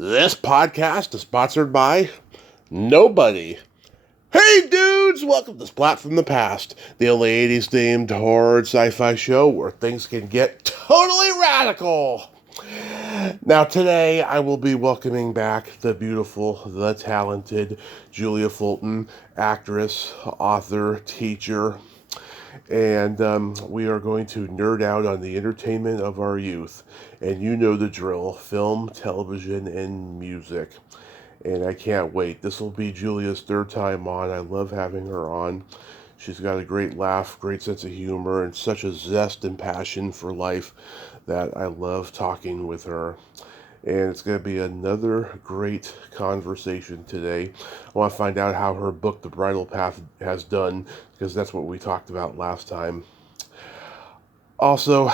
This podcast is sponsored by nobody. Hey dudes, welcome to Splat from the Past, the only 80s themed horror and sci-fi show where things can get totally radical. Now today I will be welcoming back the beautiful, the talented Julia Fulton, actress, author, teacher, and we are going to nerd out on the entertainment of our youth. And you know the drill: film, television, and music. And I can't wait. This will be Julia's third time on. I love having her on. She's got a great laugh, great sense of humor, and such a zest and passion for life that I love talking with her. And it's going to be another great conversation today. I want to find out how her book, The Bridal Path, has done, because that's what we talked about last time. Also,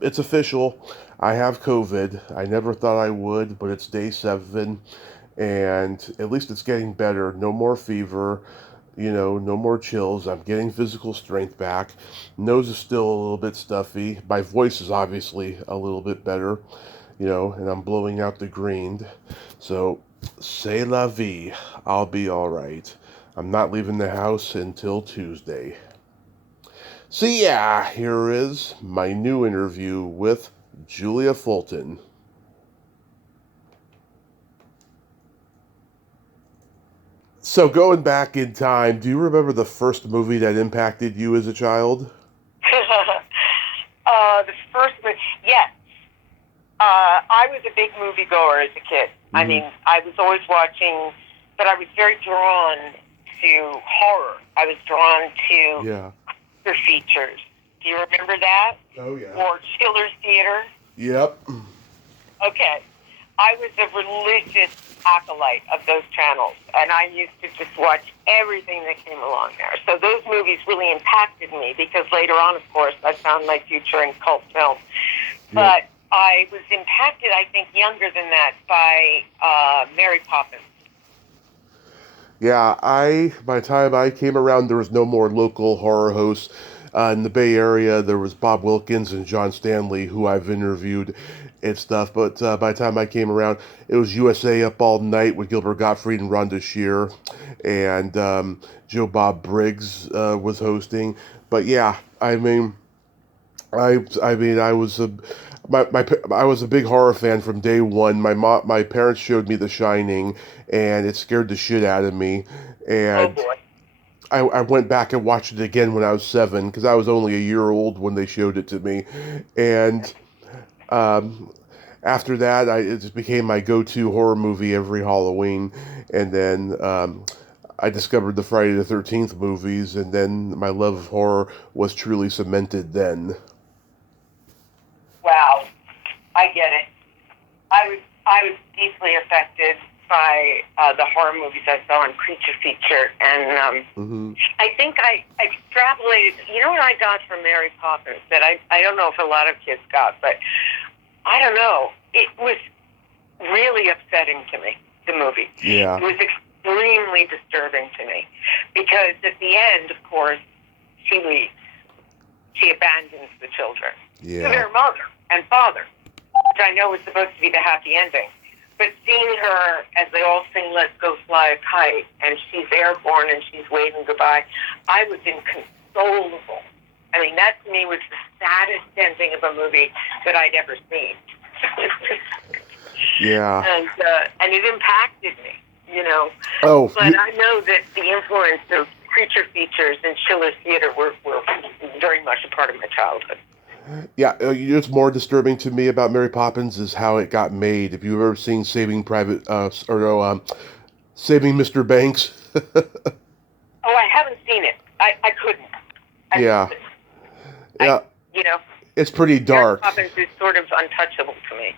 it's official. I have COVID. I never thought I would, but it's day 7, and at least it's getting better. No more fever, no more chills. I'm getting physical strength back. Nose is still a little bit stuffy. My voice is obviously a little bit better, and I'm blowing out the green. So, c'est la vie. I'll be all right. I'm not leaving the house until Tuesday. So yeah, here is my new interview with Julia Fulton. So going back in time, do you remember the first movie that impacted you as a child? The first movie, yes. I was a big moviegoer as a kid. Mm-hmm. I mean, I was always watching, but I was very drawn to horror. I was drawn to the features. Do you remember that? Oh, yeah. Or Schiller's Theater? Yep. Okay. I was a religious acolyte of those channels, and I used to just watch everything that came along there. So those movies really impacted me, because later on, of course, I found my future in cult film. Yep. But I was impacted, I think, younger than that by Mary Poppins. Yeah, by the time I came around, there was no more local horror hosts. In the Bay Area, there was Bob Wilkins and John Stanley, who I've interviewed and stuff. But by the time I came around, it was USA Up All Night with Gilbert Gottfried and Rhonda Shear, and Joe Bob Briggs was hosting. But yeah, I mean, I was I was a big horror fan from day one. My parents showed me The Shining, and it scared the shit out of me. And I went back and watched it again when I was 7, because I was only a year old when they showed it to me. And after that, it just became my go-to horror movie every Halloween. And then I discovered the Friday the 13th movies, and then my love of horror was truly cemented then. Wow, I get it. I was deeply affected by the horror movies I saw in Creature Feature, and I think I extrapolated. You know what I got from Mary Poppins that I don't know if a lot of kids got, but I don't know. It was really upsetting to me, the movie. Yeah. It was extremely disturbing to me, because at the end, of course, she leaves. She abandons the children to their mother and father, which I know was supposed to be the happy ending. But seeing her as they all sing "Let's Go Fly a Kite," and she's airborne and she's waving goodbye, I was inconsolable. I mean, that to me was the saddest ending of a movie that I'd ever seen. Yeah. And it impacted me, Oh. But I know that the influence of Creature Features and Schiller's Theater were very much a part of my childhood. Yeah, what's more disturbing to me about Mary Poppins is how it got made. If you've ever seen Saving Mr. Banks. Oh, I haven't seen it. I couldn't. Yeah. It's pretty dark. Mary Poppins is sort of untouchable to me.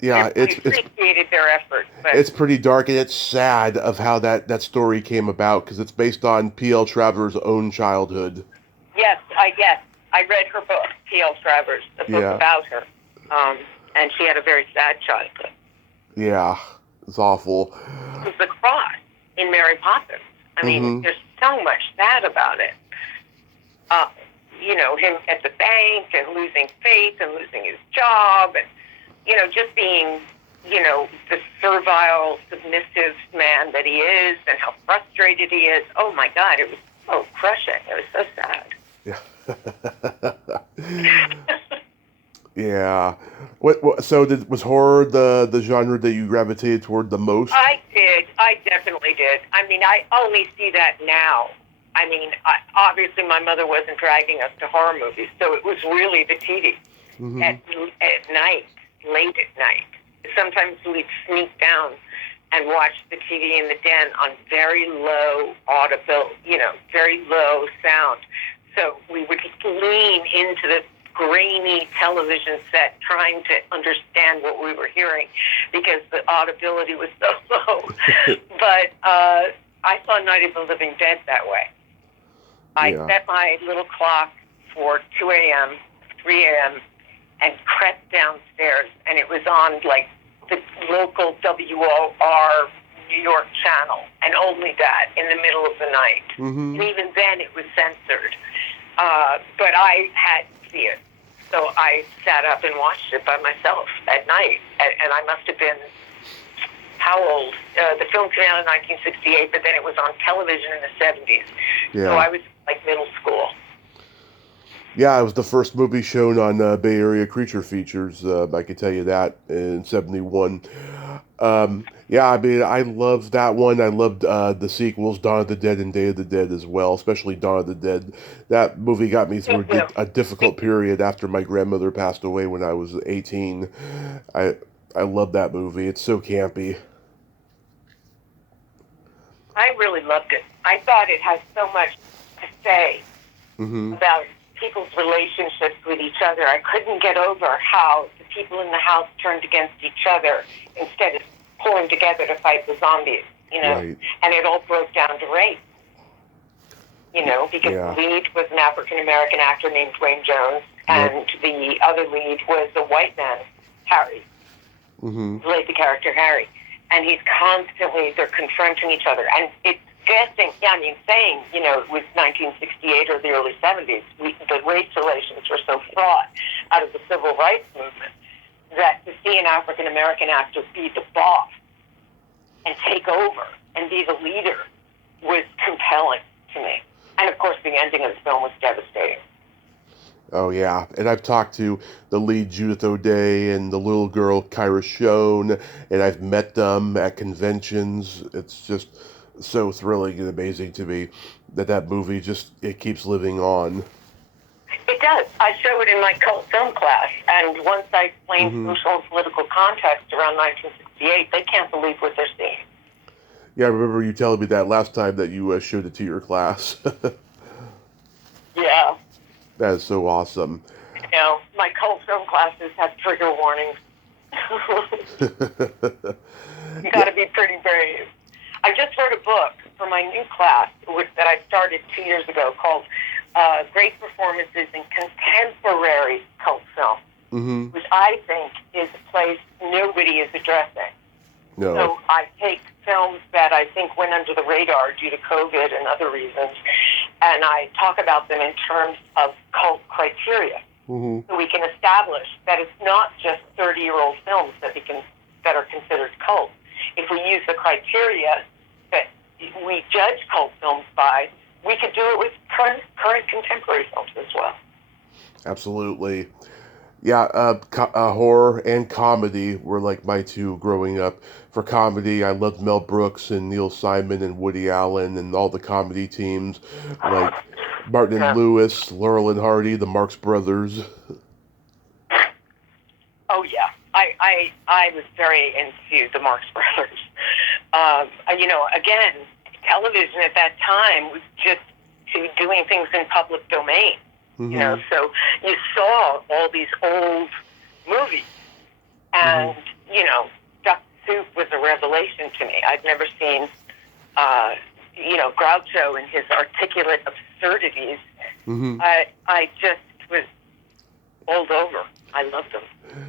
Yeah, I appreciated their effort. But it's pretty dark, and it's sad of how that story came about, because it's based on P.L. Travers' own childhood. Yes, I read her book, P.L. Travers, a book about her, and she had a very sad childhood. Yeah, it's awful. It was the cross in Mary Poppins. I mean, there's so much sad about it. Him at the bank and losing faith and losing his job and, just being, servile, submissive man that he is, and how frustrated he is. Oh my God, it was so crushing. It was so sad. Yeah. Was horror the genre that you gravitated toward the most? I did. I definitely did. I mean, I only see that now. I mean, obviously my mother wasn't dragging us to horror movies, so it was really the TV at night, late at night. Sometimes we'd sneak down and watch the TV in the den on very low audible, very low sound. So we would lean into the grainy television set trying to understand what we were hearing because the audibility was so low. But I saw Night of the Living Dead that way. I set my little clock for 2 a.m., 3 a.m., and crept downstairs, and it was on, like, the local WOR New York channel, and only that, in the middle of the night. And even then, it was censored. But I had to see it. So I sat up and watched it by myself at night, and I must have been, how old? The film came out in 1968, but then it was on television in the 70s. Yeah. So I was like middle school. Yeah, it was the first movie shown on Bay Area Creature Features. I can tell you that in '71. Yeah, I mean, I loved that one. I loved the sequels, Dawn of the Dead and Day of the Dead as well, especially Dawn of the Dead. That movie got me through a difficult period after my grandmother passed away when I was 18. I love that movie. It's so campy. I really loved it. I thought it had so much to say about people's relationships with each other. I couldn't get over how the people in the house turned against each other instead of pulling together to fight the zombies, Right. And it all broke down to race, because the lead was an African-American actor named Dwayne Jones, and the other lead was a white man, Harry, who played the character Harry. And they're confronting each other. And it's saying, it was 1968 or the early 70s, the race relations were so fraught out of the civil rights movement that to see an African-American actor be the boss and take over and be the leader was compelling to me. And, of course, the ending of the film was devastating. Oh, yeah. And I've talked to the lead Judith O'Dea and the little girl Kyra Schoen, and I've met them at conventions. It's just so thrilling and amazing to me that movie it keeps living on. It does. I show it in my cult film class, and once I explain social and political context around 1968, they can't believe what they're seeing. Yeah, I remember you telling me that last time that you showed it to your class. Yeah. That is so awesome. My cult film classes have trigger warnings. You got to be pretty brave. I just wrote a book for my new class that I started 2 years ago called Great Performances in Contemporary Cult Film, which I think is a place nobody is addressing. No. So I take films that I think went under the radar due to COVID and other reasons, and I talk about them in terms of cult criteria. So we can establish that it's not just 30-year-old films that are considered cult. If we use the criteria that we judge cult films by, we could do it with current contemporary films as well. Absolutely. Yeah, horror and comedy were like my two growing up. For comedy, I loved Mel Brooks and Neil Simon and Woody Allen and all the comedy teams like Martin and Lewis, Laurel and Hardy, the Marx Brothers. Oh yeah, I was very into the Marx Brothers. Again, television at that time was just doing things in public domain. So you saw all these old movies, and Duck Soup was a revelation to me. I'd never seen, Groucho and his articulate absurdities. I just was bowled over. I loved them.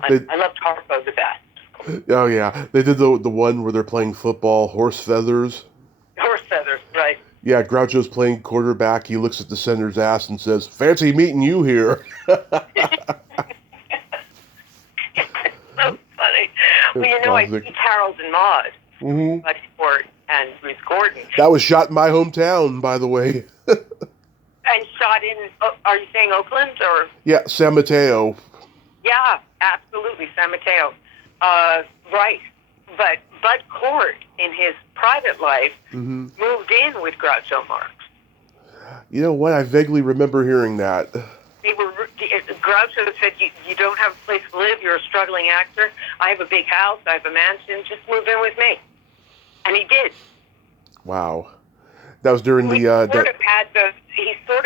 I loved Harpo the best. Oh yeah, they did the one where they're playing football, Horse Feathers. Horse Feathers, right. Yeah, Groucho's playing quarterback. He looks at the center's ass and says, "Fancy meeting you here." It's so funny. Well, know, I see Harold and Maude, Mm-hmm. Bud Cort and Ruth Gordon. That was shot in my hometown, by the way. And shot in, are you saying Oakland or? Yeah, San Mateo. Yeah, absolutely, San Mateo. Right. But Bud Cort, in his private life, moved in with Groucho Marx. You know what? I vaguely remember hearing that. Groucho said, you don't have a place to live, you're a struggling actor, I have a big house, I have a mansion, just move in with me. And he did. Wow. That was during he sort of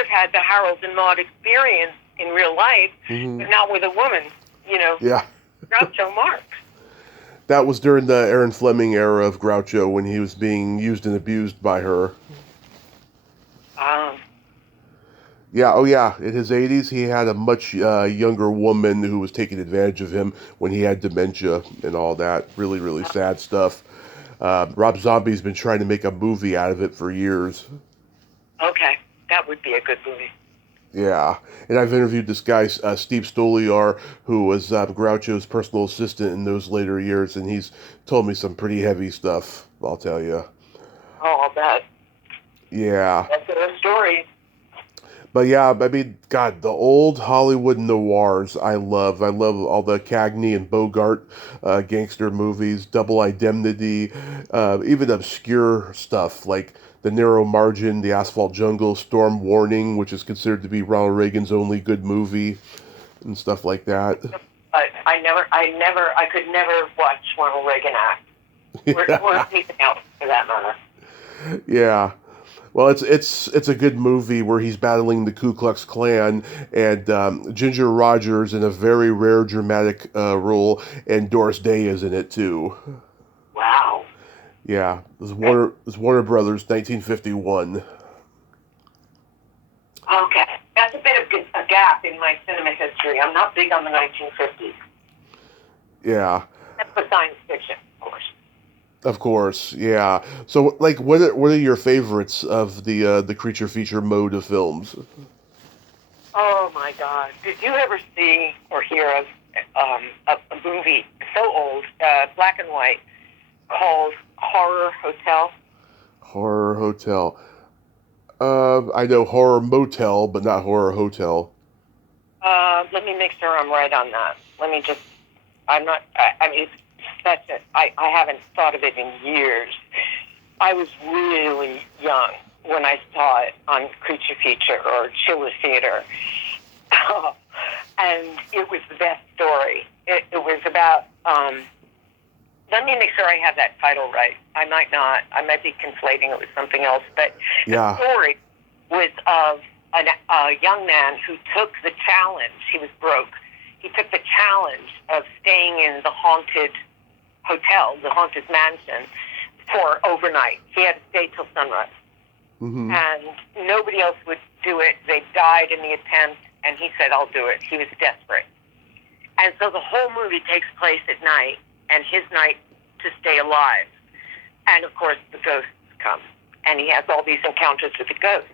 had the Harold and Maude experience in real life, but not with a woman, Yeah. Groucho Marx. That was during the Aaron Fleming era of Groucho when he was being used and abused by her. Yeah, oh yeah. In his 80s, he had a much younger woman who was taking advantage of him when he had dementia and all that. Really, really sad stuff. Rob Zombie's been trying to make a movie out of it for years. Okay, that would be a good movie. Yeah, and I've interviewed this guy, Steve Stoliar, who was Groucho's personal assistant in those later years, and he's told me some pretty heavy stuff, I'll tell you. Oh, I'll bet. Yeah. That's a story. But yeah, I mean, God, the old Hollywood noirs I love. I love all the Cagney and Bogart gangster movies, Double Indemnity, even obscure stuff like The Narrow Margin, The Asphalt Jungle, Storm Warning, which is considered to be Ronald Reagan's only good movie, and stuff like that. I could never watch Ronald Reagan act. Or anything else, for that matter. Yeah. Well, it's a good movie where he's battling the Ku Klux Klan, and Ginger Rogers in a very rare dramatic role, and Doris Day is in it too. Wow. Yeah, it was Warner Brothers, 1951. Okay, that's a bit of a gap in my cinema history. I'm not big on the 1950s. Yeah. That's for science fiction, of course. Of course, yeah. So, like, what are your favorites of the creature feature mode of films? Oh my God! Did you ever see or hear of a movie so old, black and white, called Horror Hotel? Horror Hotel. I know Horror Motel, but not Horror Hotel. Let me make sure I'm right on that. Let me just. I'm not. I mean. I haven't thought of it in years. I was really young when I saw it on Creature Feature or Chiller Theater. And it was the best story. It was about, let me make sure I have that title right. I might not. I might be conflating it with something else. But the story was of a young man who took the challenge. He was broke. He took the challenge of staying in the haunted hotel, the haunted mansion, for overnight. He had to stay till sunrise. And nobody else would do it. They died in the attempt, and he said, I'll do it. He was desperate. And so the whole movie takes place at night, and his night to stay alive. And, of course, the ghosts come, and he has all these encounters with the ghosts.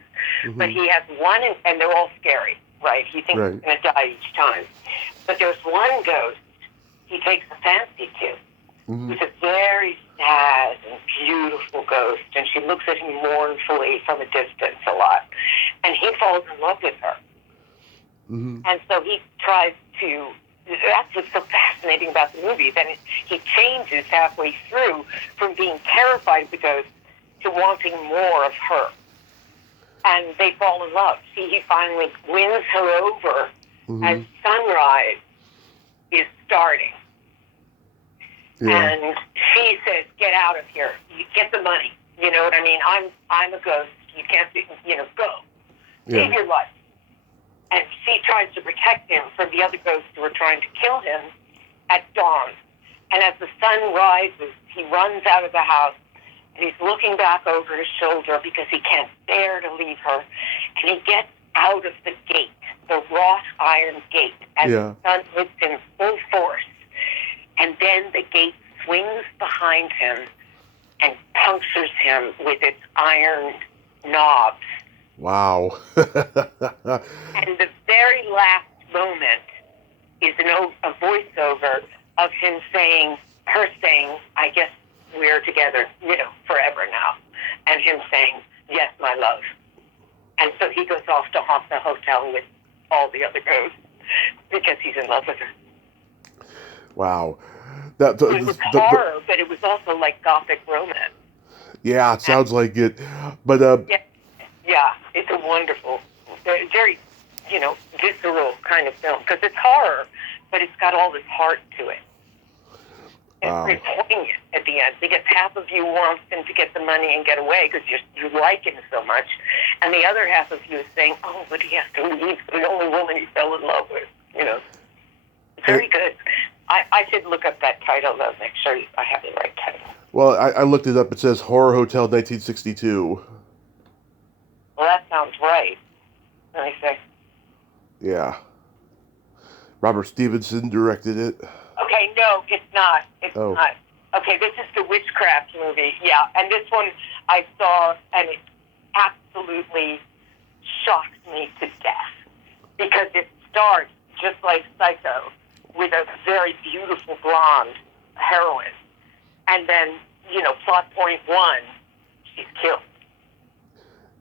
But he has one, and they're all scary, right? He thinks he's going to die each time. But there's one ghost he takes a fancy to. It's a very sad and beautiful ghost, and she looks at him mournfully from a distance a lot. And he falls in love with her. And so he tries to, that's what's so fascinating about the movie, that he changes halfway through from being terrified of the ghost to wanting more of her. And they fall in love. He finally wins her over as sunrise is starting. And she says, get out of here. You get the money. You know what I mean? I'm a ghost. You can't be, go. Save your life. And she tries to protect him from the other ghosts who are trying to kill him at dawn. And as the sun rises, he runs out of the house, and he's looking back over his shoulder because he can't bear to leave her. And he gets out of the gate, the wrought iron gate, as the sun hits in full force. And then the gate swings behind him and punctures him with its iron knobs. Wow. And the very last moment is a voiceover of him saying, her saying, I guess we're together, forever now. And him saying, yes, my love. And so he goes off to haunt the hotel with all the other ghosts because he's in love with her. Wow. It was horror, but it was also like gothic romance. Yeah, it sounds like it. But yeah, it's a wonderful, very, visceral kind of film because it's horror, but it's got all this heart to it. Wow. It's very poignant at the end because half of you wants him to get the money and get away because you like him so much, and the other half of you is saying, "Oh, but he has to leave the only woman he fell in love with." Very good. I should look up that title though, make sure I have the right title. Well, I looked it up. It says Horror Hotel 1962. Well, that sounds right. Let me see. Yeah. Robert Stevenson directed it. Okay, no, it's not. It's not. Okay, this is the witchcraft movie. Yeah, and this one I saw, and it absolutely shocked me to death because it starts just like Psycho with a very beautiful blonde heroine, and then plot point one, she's killed.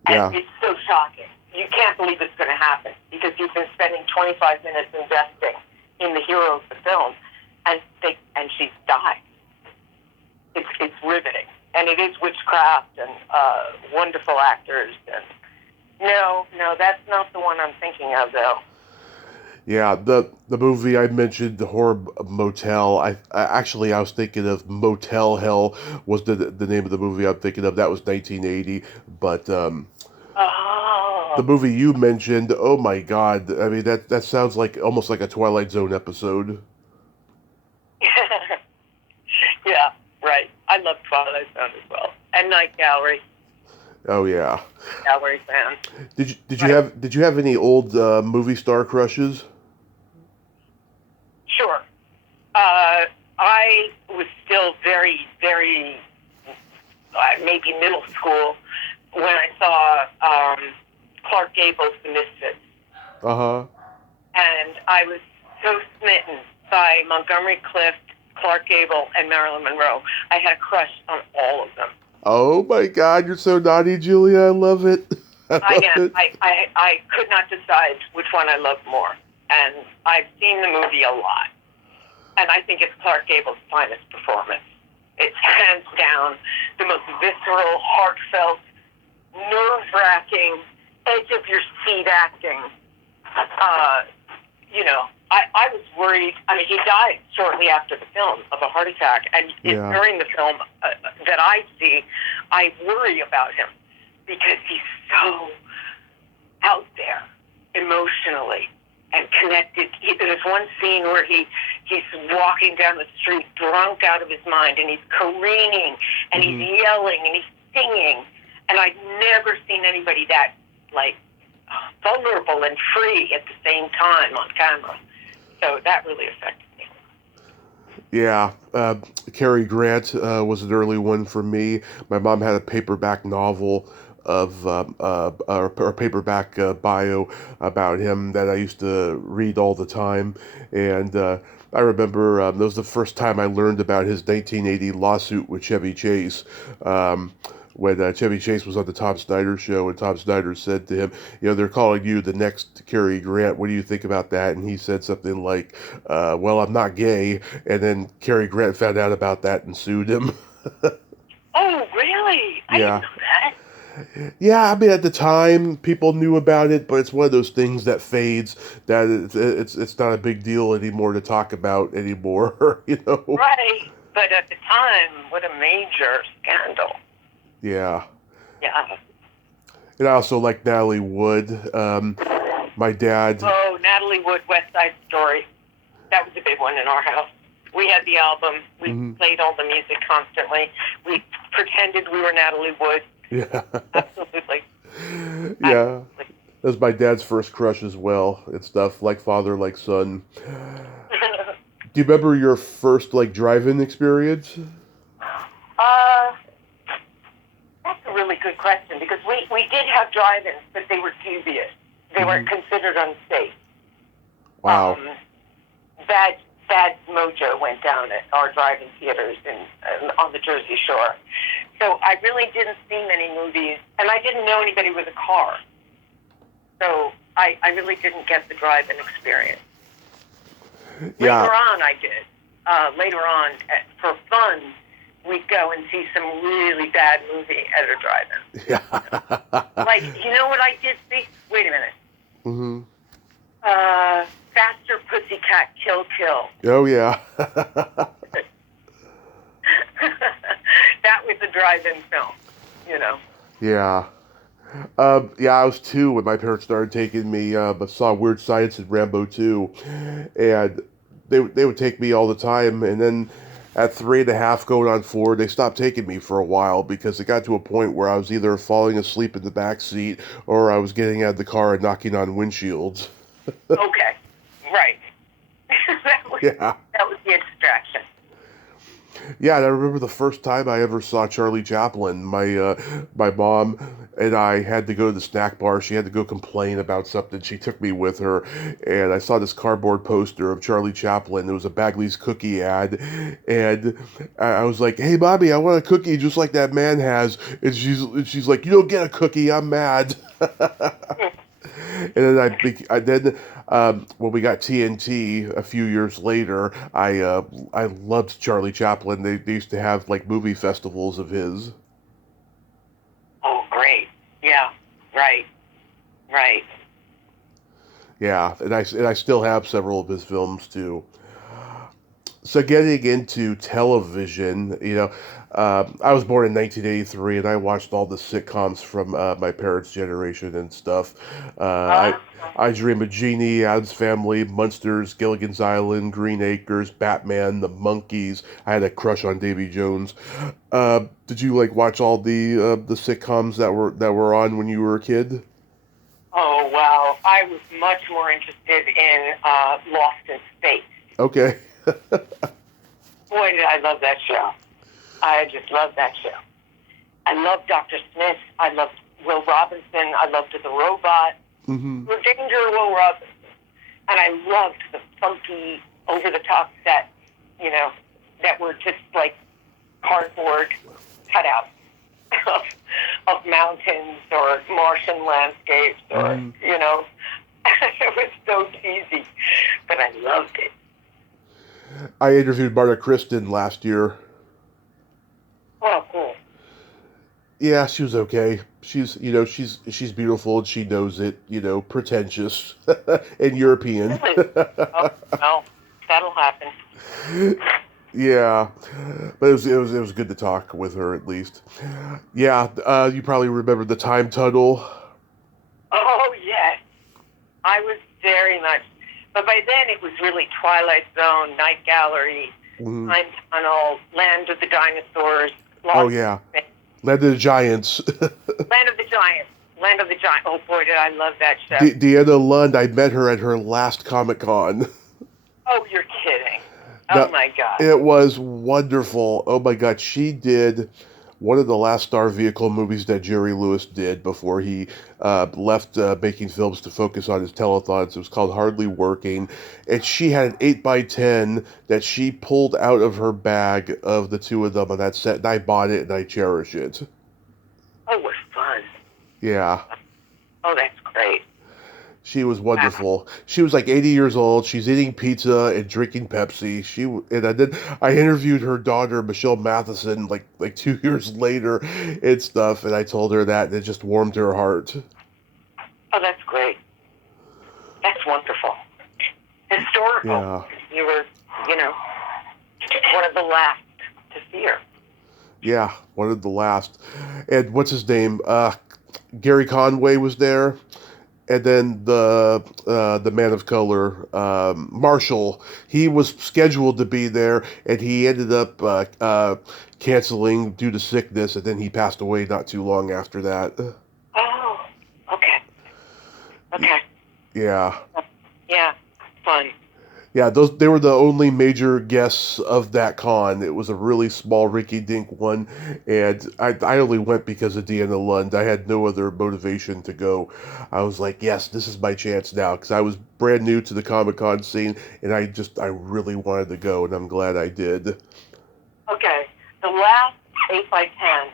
And it's so shocking. You can't believe it's going to happen because you've been spending 25 minutes investing in the hero of the film, and she's died. It's riveting, and it is witchcraft and wonderful actors. And no, that's not the one I'm thinking of, though. Yeah, the movie I mentioned, the Horror Motel. I was thinking of Motel Hell was the name of the movie I'm thinking of. That was 1980, but the movie you mentioned, oh my God! I mean that sounds like almost like a Twilight Zone episode. Yeah, right. I love Twilight Zone as well, and Night Gallery. Oh yeah. Gallery fan. Did you have any old movie star crushes? Sure. I was still very, very, maybe middle school when I saw Clark Gable's The Misfits. Uh-huh. And I was so smitten by Montgomery Clift, Clark Gable, and Marilyn Monroe. I had a crush on all of them. Oh my God, you're so naughty, Julia. I love it. I could not decide which one I loved more. And I've seen the movie a lot. And I think it's Clark Gable's finest performance. It's hands down the most visceral, heartfelt, nerve-wracking, edge-of-your-seat acting. I was worried. I mean, he died shortly after the film of a heart attack. And during the film that I see, I worry about him because he's so out there emotionally and connected. There's one scene where he's walking down the street drunk out of his mind, and he's careening, and he's yelling, and he's singing. And I've never seen anybody that, vulnerable and free at the same time on camera. So that really affected me. Yeah, Cary Grant was an early one for me. My mom had a paperback novel of or paperback bio about him that I used to read all the time, and I remember that was the first time I learned about his 1980 lawsuit with Chevy Chase. When Chevy Chase was on the Tom Snyder show, and Tom Snyder said to him, they're calling you the next Cary Grant. What do you think about that? And he said something like, well, I'm not gay. And then Cary Grant found out about that and sued him. Oh, really? I didn't know that. Yeah, I mean, at the time, people knew about it, but it's one of those things that fades, that it's not a big deal anymore to talk about anymore, Right, but at the time, what a major scandal. Yeah. Yeah. And I also like Natalie Wood. My dad... Oh, Natalie Wood, West Side Story. That was a big one in our house. We had the album. We played all the music constantly. We pretended we were Natalie Wood. Yeah. Absolutely. Yeah. That was my dad's first crush as well. And stuff like father, like son. Do you remember your first, drive-in experience? That's a really good question because we did have drive-ins, but they were dubious. They weren't considered unsafe. Wow. Bad bad mojo went down at our drive-in theaters on the Jersey Shore. So I really didn't see many movies, and I didn't know anybody with a car. So I really didn't get the drive-in experience. Yeah. Later on, I did. Later on, for fun, we'd go and see some really bad movie at a drive-in. Yeah. Like, you know what I did see? Wait a minute. Mm-hmm. Faster Pussycat Kill Kill. Oh, yeah. That was a drive-in film, you know. Yeah. Yeah, I was 2 when my parents started taking me. I saw Weird Science and Rambo 2, and they would take me all the time. And then at 3.5, going on 4, they stopped taking me for a while because it got to a point where I was either falling asleep in the back seat or I was getting out of the car and knocking on windshields. Okay, right. that was the distraction. Yeah, and I remember the first time I ever saw Charlie Chaplin. My mom and I had to go to the snack bar. She had to go complain about something. She took me with her, and I saw this cardboard poster of Charlie Chaplin. It was a Bagley's cookie ad, and I was like, "Hey, Mommy, I want a cookie just like that man has." And she's like, "You don't get a cookie. I'm mad." And then when we got TNT a few years later, I loved Charlie Chaplin. They used to have like movie festivals of his. Oh, great! Yeah, right. Yeah, and I still have several of his films too. So getting into television, I was born in 1983, and I watched all the sitcoms from my parents' generation and stuff. I Dream of Jeannie, Addams Family, Munsters, Gilligan's Island, Green Acres, Batman, The Monkees. I had a crush on Davy Jones. Did you watch all the sitcoms that were on when you were a kid? Oh, wow. I was much more interested in Lost in Space. Okay. Boy, did I love that show. I just loved that show. I loved Dr. Smith. I loved Will Robinson. I loved The Robot. Mm-hmm. The Danger of Will Robinson. And I loved the funky, over-the-top sets, that were just like cardboard cutouts of mountains or Martian landscapes or, it was so cheesy. But I loved it. I interviewed Marta Kristen last year. Oh, cool. Yeah, she was okay. She's beautiful and she knows it. Pretentious and European. Oh, well, that'll happen. Yeah, but it was good to talk with her at least. Yeah, you probably remember the time tunnel. Oh yes, I was very much. But by then it was really Twilight Zone, Night Gallery, Time Tunnel, Land of the Dinosaurs. Oh yeah, Land of the Giants. Land of the Giants. Oh boy, did I love that show. Deanna Lund, I met her at her last Comic-Con. Oh, you're kidding. Oh my God. It was wonderful. Oh my God, she did one of the last Star Vehicle movies that Jerry Lewis did before he left making films to focus on his telethons. It was called Hardly Working. And she had an 8x10 that she pulled out of her bag of the two of them on that set. And I bought it and I cherish it. Oh, what fun. Yeah. Oh, that's great. She was wonderful. She was like 80 years old. She's eating pizza and drinking Pepsi. I interviewed her daughter Michelle Matheson like 2 years later and stuff, and I told her that, and it just warmed her heart. Oh, that's great. That's wonderful. Historical. Yeah. You were, one of the last to see her. Yeah, one of the last. And what's his name? Gary Conway was there. And then the man of color, Marshall, he was scheduled to be there, and he ended up canceling due to sickness, and then he passed away not too long after that. Oh, okay. Okay. Yeah. Yeah, fun. Yeah, they were the only major guests of that con. It was a really small rinky-dink one, and I only went because of Deanna Lund. I had no other motivation to go. I was like, yes, this is my chance now, because I was brand new to the Comic-Con scene, and I really wanted to go, and I'm glad I did. Okay, the last 8 by 10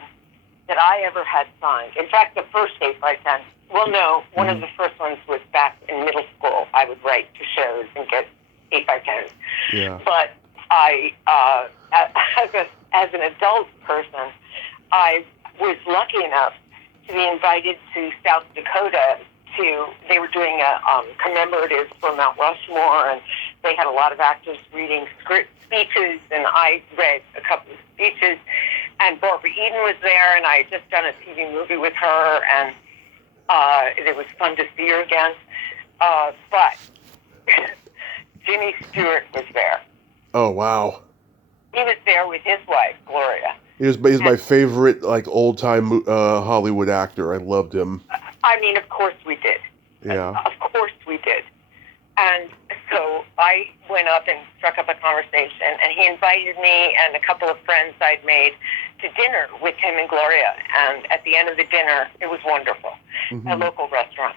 that I ever had signed, in fact, the first 8 by 10, well, no, one of the first ones was back in middle school. I would write to shows and get 8 by 10. Yeah. But I, as an adult person, I was lucky enough to be invited to South Dakota they were doing a commemorative for Mount Rushmore, and they had a lot of actors reading speeches, and I read a couple of speeches, and Barbara Eden was there, and I had just done a TV movie with her, and it was fun to see her again. But Jimmy Stewart was there. Oh, wow. He was there with his wife, Gloria. He was my favorite, like, old-time Hollywood actor. I loved him. I mean, of course we did. Yeah. Of course we did. And so I went up and struck up a conversation, and he invited me and a couple of friends I'd made to dinner with him and Gloria. And at the end of the dinner, it was wonderful, a local restaurant.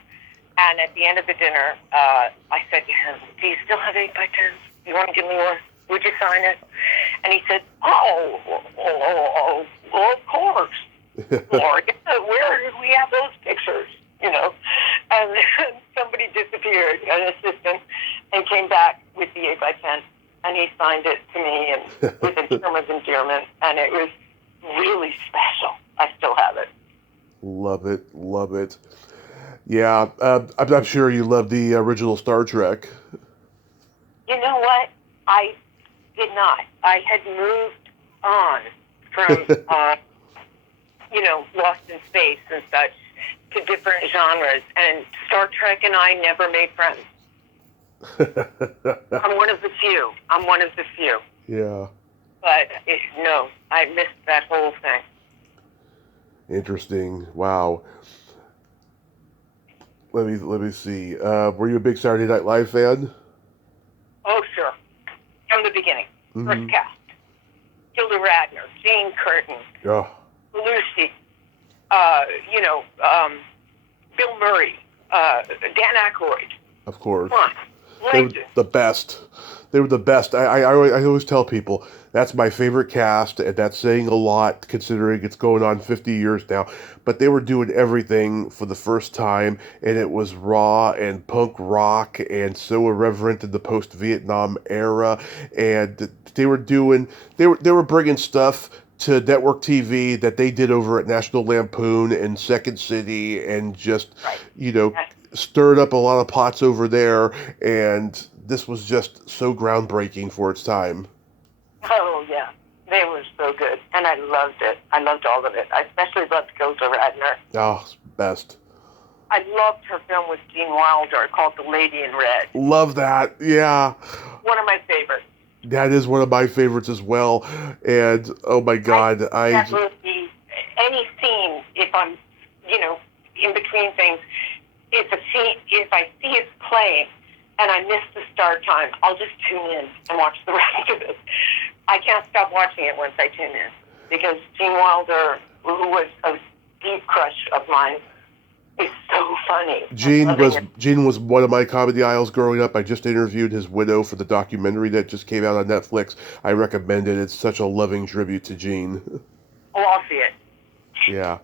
And at the end of the dinner, I said to him, do you still have 8 by 10s? You want to give me one? Would you sign it? And he said, oh, of course. Gloria, where did we have those pictures? You know, and somebody disappeared, an assistant, and came back with the 8 by 10, and he signed it to me and with a term of endearment, and it was really special. I still have it. Love it, love it. Yeah, I'm sure you love the original Star Trek. You know what? I did not. I had moved on from, Lost in Space and such, to different genres, and Star Trek and I never made friends. I'm one of the few. Yeah. But no, I missed that whole thing. Interesting. Wow. Let me see. Were you a big Saturday Night Live fan? Oh, sure. From the beginning. First cast. Gilda Radner, Jane Curtin, Lucy, Bill Murray, Dan Aykroyd. Of course. Come on. They were the best. They were the best. I always tell people that's my favorite cast, and that's saying a lot considering it's going on 50 years now. But they were doing everything for the first time, and it was raw and punk rock and so irreverent in the post-Vietnam era. And they were bringing stuff to network TV that they did over at National Lampoon and Second City, and just stirred up a lot of pots over there, and this was just so groundbreaking for its time. Oh, yeah. They were so good, and I loved it. I loved all of it. I especially loved Gilda Radner. Oh, best. I loved her film with Gene Wilder called The Lady in Red. Love that, yeah. One of my favorites. That is one of my favorites as well, and oh my God, that movie, any scene, if I'm, in between things, if I see it's playing and I miss the start time, I'll just tune in and watch the rest of it. I can't stop watching it once I tune in, because Gene Wilder, who was a deep crush of mine, is so funny. Gene was one of my comedy idols growing up. I just interviewed his widow for the documentary that just came out on Netflix. I recommend it. It's such a loving tribute to Gene. Oh, I'll see it. Yeah.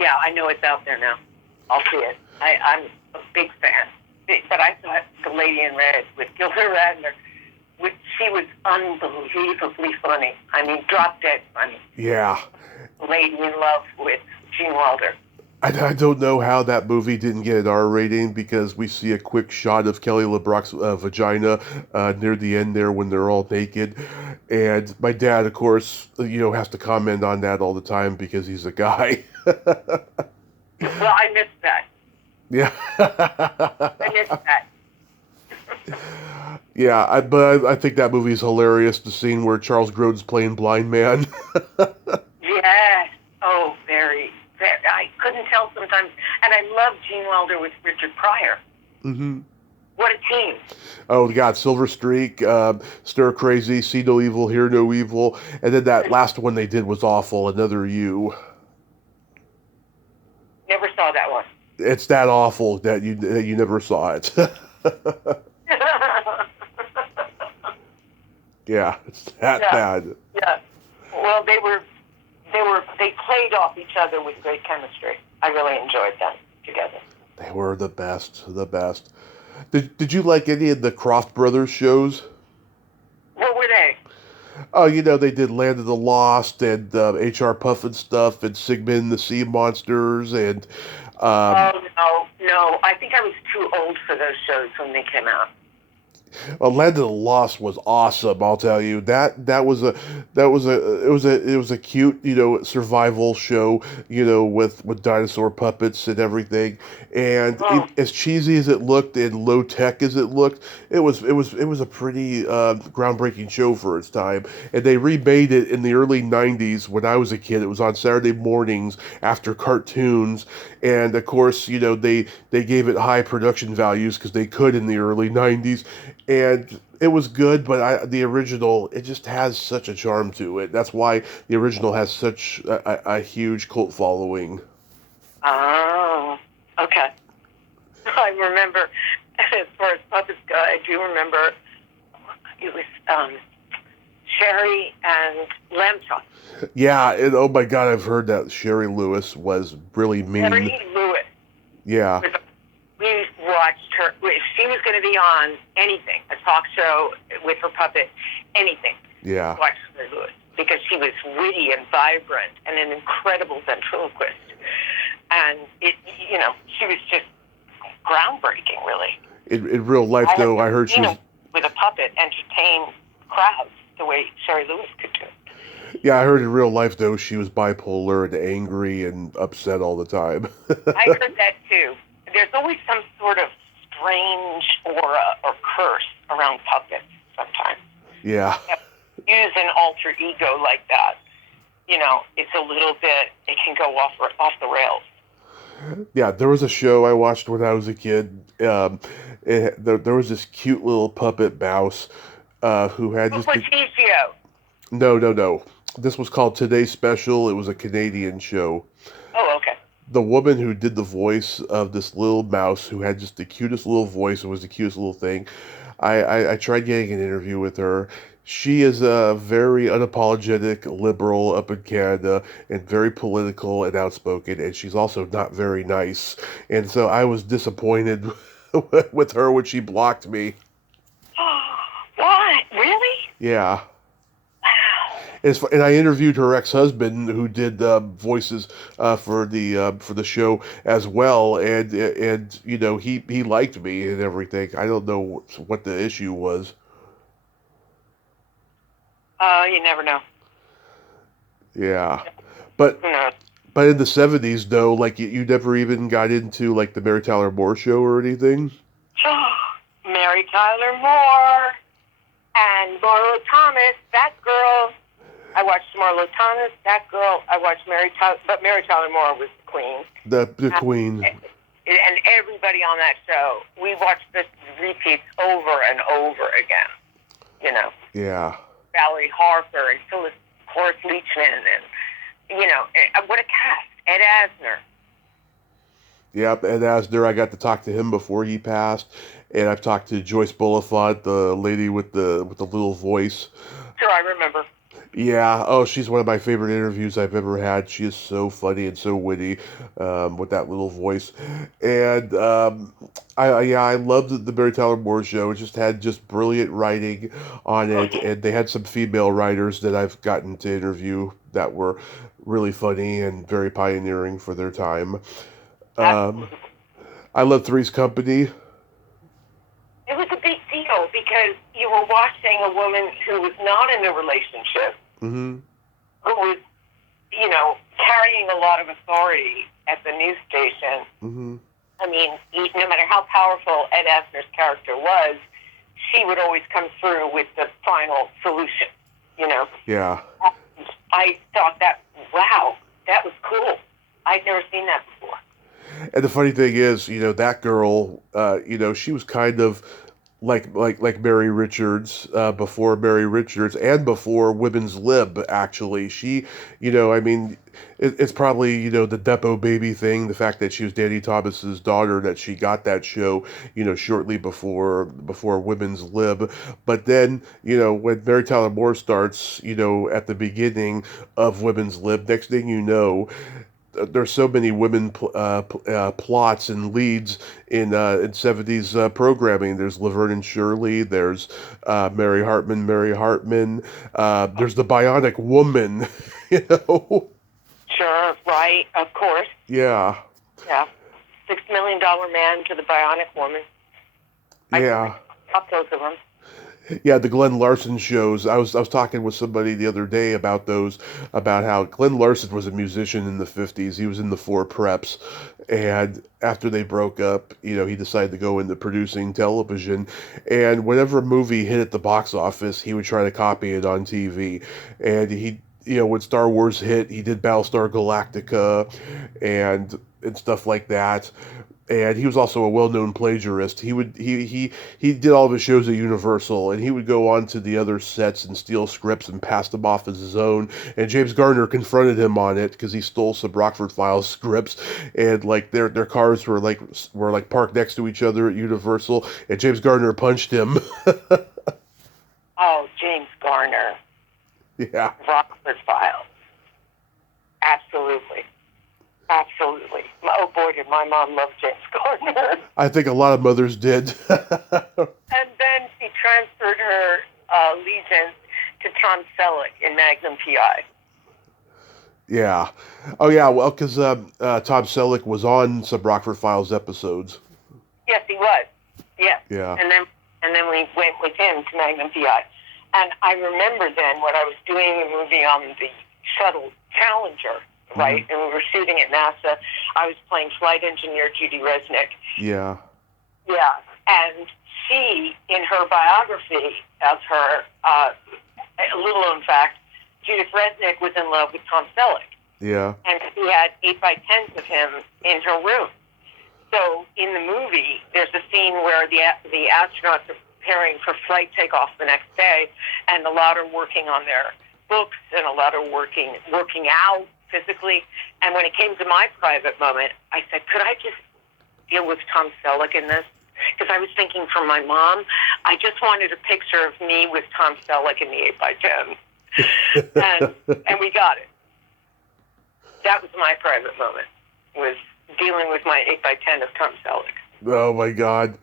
Yeah, I know it's out there now. I'll see it. I'm a big fan. But I thought The Lady in Red with Gilda Radner, she was unbelievably funny. I mean, drop dead funny. Yeah. Lady in Love with Gene Wilder. I don't know how that movie didn't get an R rating, because we see a quick shot of Kelly LeBrock's vagina near the end there when they're all naked. And my dad, of course, has to comment on that all the time because he's a guy. Well, I missed that. Yeah. I missed that. Yeah, but I think that movie is hilarious, the scene where Charles Grodin's playing Blind Man. Yes. Oh, very. I couldn't tell sometimes. And I love Gene Wilder with Richard Pryor. Mm-hmm. What a team. Oh, God, Silver Streak, Stir Crazy, See No Evil, Hear No Evil. And then that last one they did was awful, Another You. Never saw that one. It's that awful that you never saw it. Yeah, it's that Yeah. bad. Yeah. Well, they played off each other with great chemistry. I really enjoyed them together. They were the best, the best. Did you like any of the Croft Brothers shows? What were they? Oh, they did Land of the Lost and H.R. Puffin stuff and Sigmund the Sea Monsters and Oh, no. I think I was too old for those shows when they came out. Land of the Lost was awesome. I'll tell you that was it was a cute survival show with dinosaur puppets and everything. And as cheesy as it looked and low tech as it looked, it was a pretty groundbreaking show for its time. And they remade it in the early '90s when I was a kid. It was on Saturday mornings after cartoons, and of course they gave it high production values because they could in the early '90s. And it was good, but the original, it just has such a charm to it. That's why the original has such a huge cult following. Oh, okay. I remember, as far as puppets go, I do remember it was Sherry and Lamb Chop. Yeah, and oh my God, I've heard that Sherry Lewis was really mean. Sherry Lewis. Yeah. We watched her. If she was going to be on anything, a talk show with her puppet, anything. Yeah. Watch Sherry Lewis because she was witty and vibrant and an incredible ventriloquist. And she was just groundbreaking, really. In real life, though, I heard she was with a puppet entertain crowds the way Sherry Lewis could do. Yeah, I heard in real life, though, she was bipolar and angry and upset all the time. I heard that, too. There's always some sort of strange aura or curse around puppets sometimes. Yeah. Use an alter ego like that. It's a little bit, it can go off the rails. Yeah, there was a show I watched when I was a kid. There was this cute little puppet mouse who had just... Petitio. No. This was called Today's Special. It was a Canadian show. Oh, okay. The woman who did the voice of this little mouse who had just the cutest little voice and was the cutest little thing, I tried getting an interview with her. She is a very unapologetic liberal up in Canada and very political and outspoken, and she's also not very nice. And so I was disappointed with her when she blocked me. What? Really? Yeah. And I interviewed her ex-husband, who did voices for the show as well, and he liked me and everything. I don't know what the issue was. You never know. Yeah, but in the '70s, though, like you never even got into like the Mary Tyler Moore Show or anything. Mary Tyler Moore and Marlo Thomas, that girl. I watched Marlo Thomas, that girl. I watched Mary Tyler, but Mary Tyler Moore was the queen. The queen. And everybody on that show, we watched this repeats over and over again. Yeah. Valerie Harper and Phyllis Horace Leachman and what a cast. Ed Asner. Yep, Ed Asner. I got to talk to him before he passed, and I've talked to Joyce Bulifant, the lady with the little voice. Sure, I remember. Yeah, she's one of my favorite interviews I've ever had. She is so funny and so witty with that little voice. And I loved the Mary Tyler Moore Show. It just had brilliant writing on it, and they had some female writers that I've gotten to interview that were really funny and very pioneering for their time. I love Three's Company. It was a big deal because you were watching a woman who was not in a relationship, mm-hmm. who was, carrying a lot of authority at the news station. Mm-hmm. I mean, no matter how powerful Ed Asner's character was, she would always come through with the final solution, Yeah. I thought that was cool. I'd never seen that before. And the funny thing is, that girl, she was kind of like Mary Richards, before Mary Richards and before Women's Lib. Actually, she, I mean, it's probably the Depo baby thing, the fact that she was Danny Thomas's daughter, that she got that show, shortly before Women's Lib. But then, when Mary Tyler Moore starts, at the beginning of Women's Lib, next thing you know, there's so many women plots and leads in 70s programming. There's Laverne and Shirley. There's Mary Hartman. There's the Bionic Woman. you know. Sure, right, of course. Yeah. Yeah. $6 Million Man to the Bionic Woman. Yeah. Up those of them. Yeah, the Glenn Larson shows. I was talking with somebody the other day about those, about how Glenn Larson was a musician in the 50s. He was in the Four Preps, and after they broke up, he decided to go into producing television. And whenever a movie hit at the box office, he would try to copy it on TV. And when Star Wars hit, he did Battlestar Galactica and stuff like that. And he was also a well-known plagiarist. He did all of his shows at Universal, and he would go on to the other sets and steal scripts and pass them off as his own. And James Garner confronted him on it because he stole some Rockford Files scripts, and like their cars were like parked next to each other at Universal, and James Garner punched him. Oh, James Garner. Yeah. Rockford Files. Absolutely. Absolutely. Oh boy, did my mom love James Garner. I think a lot of mothers did. And then she transferred her allegiance to Tom Selleck in Magnum P.I. Yeah. Oh yeah, well, because Tom Selleck was on some Rockford Files episodes. Yes, he was. Yes. Yeah. And then we went with him to Magnum P.I. And I remember then when I was doing the movie on the shuttle Challenger, right? And we were shooting at NASA. I was playing flight engineer Judy Resnick. Yeah. Yeah. And she, in her biography of her, a little known fact, Judith Resnick was in love with Tom Selleck. Yeah. And she had 8x10s of him in her room. So in the movie, there's a scene where the astronauts are preparing for flight takeoff the next day, and a lot are working on their books, and a lot are working out physically. And when it came to my private moment, I said, could I just deal with Tom Selleck in this? Because I was thinking for my mom, I just wanted a picture of me with Tom Selleck in the 8x10. and we got it. That was my private moment, was dealing with my 8x10 of Tom Selleck. Oh my God.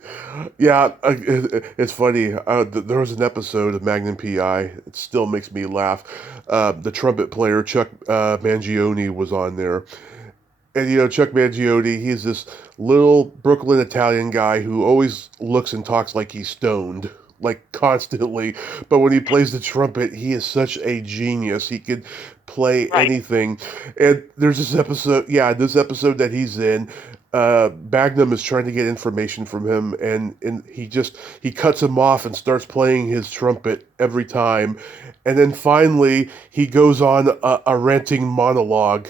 Yeah, it's funny. There was an episode of Magnum P.I. It still makes me laugh. The trumpet player, Chuck Mangione, was on there. And, Chuck Mangione, he's this little Brooklyn Italian guy who always looks and talks like he's stoned, like constantly. But when he plays the trumpet, he is such a genius. He can play anything. And there's this episode that he's in. Magnum is trying to get information from him, and he cuts him off and starts playing his trumpet every time. And then finally, he goes on a ranting monologue.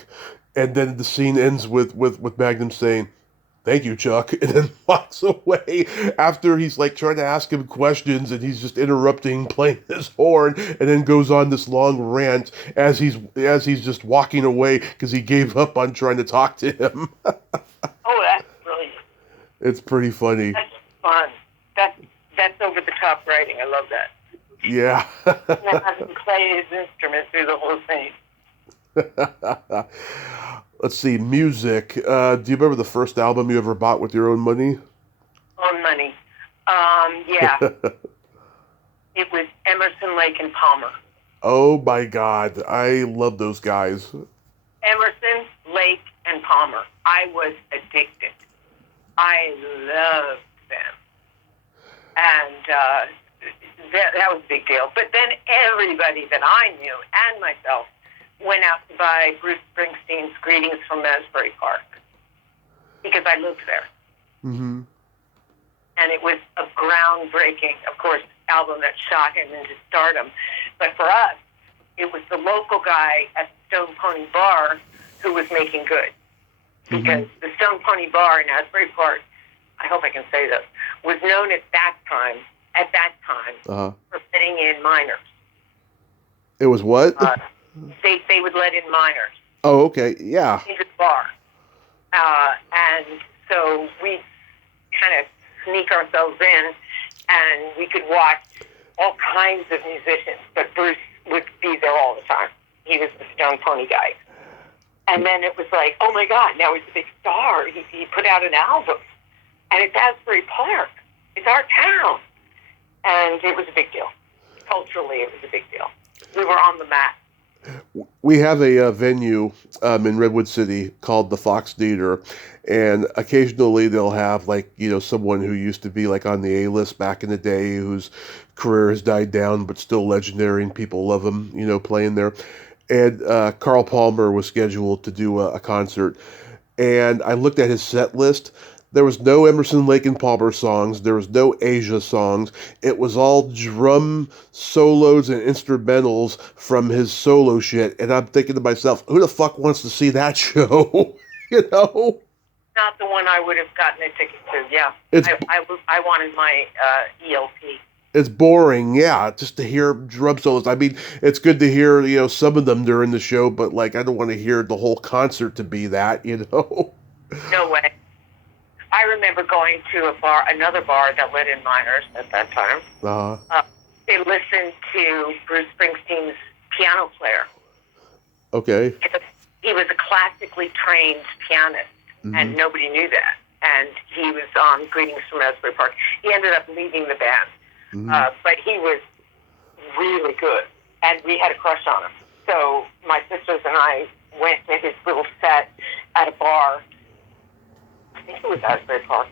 And then the scene ends with Magnum saying, "Thank you, Chuck," and then walks away after he's like trying to ask him questions, and he's just interrupting, playing his horn, and then goes on this long rant as he's just walking away because he gave up on trying to talk to him. Oh, that's brilliant. It's pretty funny. That's fun. That's over the top writing. I love that. Yeah. And have him play his instrument through the whole thing. Let's see, music. Do you remember the first album you ever bought with your own money? Own money. Yeah. It was Emerson, Lake, and Palmer. Oh my God, I love those guys. Emerson, Lake, and Palmer. I was addicted. I loved them. And that was a big deal. But then everybody that I knew, and myself, went out to buy Bruce Springsteen's Greetings from Asbury Park because I lived there. Mm-hmm. And it was a groundbreaking, of course, album that shot him into stardom. But for us, it was the local guy at the Stone Pony Bar who was making good. because the Stone Pony Bar in Asbury Park, I hope I can say this, was known at that time for letting in minors. It was what? They would let in minors. Oh, okay, yeah. Into the bar. And so we kind of sneak ourselves in, and we could watch all kinds of musicians, but Bruce would be there all the time. He was the Stone Pony guy. And then it was like, oh my God, now he's a big star. He put out an album. And it's Asbury Park. It's our town. And it was a big deal. Culturally, it was a big deal. We were on the map. We have a venue in Redwood City called the Fox Theater, and occasionally they'll have, like, you know, someone who used to be like on the A-list back in the day, whose career has died down but still legendary and people love him, you know, playing there. And Carl Palmer was scheduled to do a concert, and I looked at his set list. There was no Emerson, Lake and Palmer songs. There was no Asia songs. It was all drum solos and instrumentals from his solo shit. And I'm thinking to myself, who the fuck wants to see that show? You know? Not the one I would have gotten a ticket to, yeah. I wanted my ELP. It's boring, yeah, just to hear drum solos. I mean, it's good to hear, you know, some of them during the show, but, like, I don't want to hear the whole concert to be that, you know? No way. I remember going to another bar that let in minors at that time. They listened to Bruce Springsteen's piano player. Okay. He was a classically trained pianist, and nobody knew that. And he was on Greetings from Asbury Park. He ended up leaving the band, but he was really good, and we had a crush on him. So my sisters and I went to his little set at a bar. I think it was Asbury Park,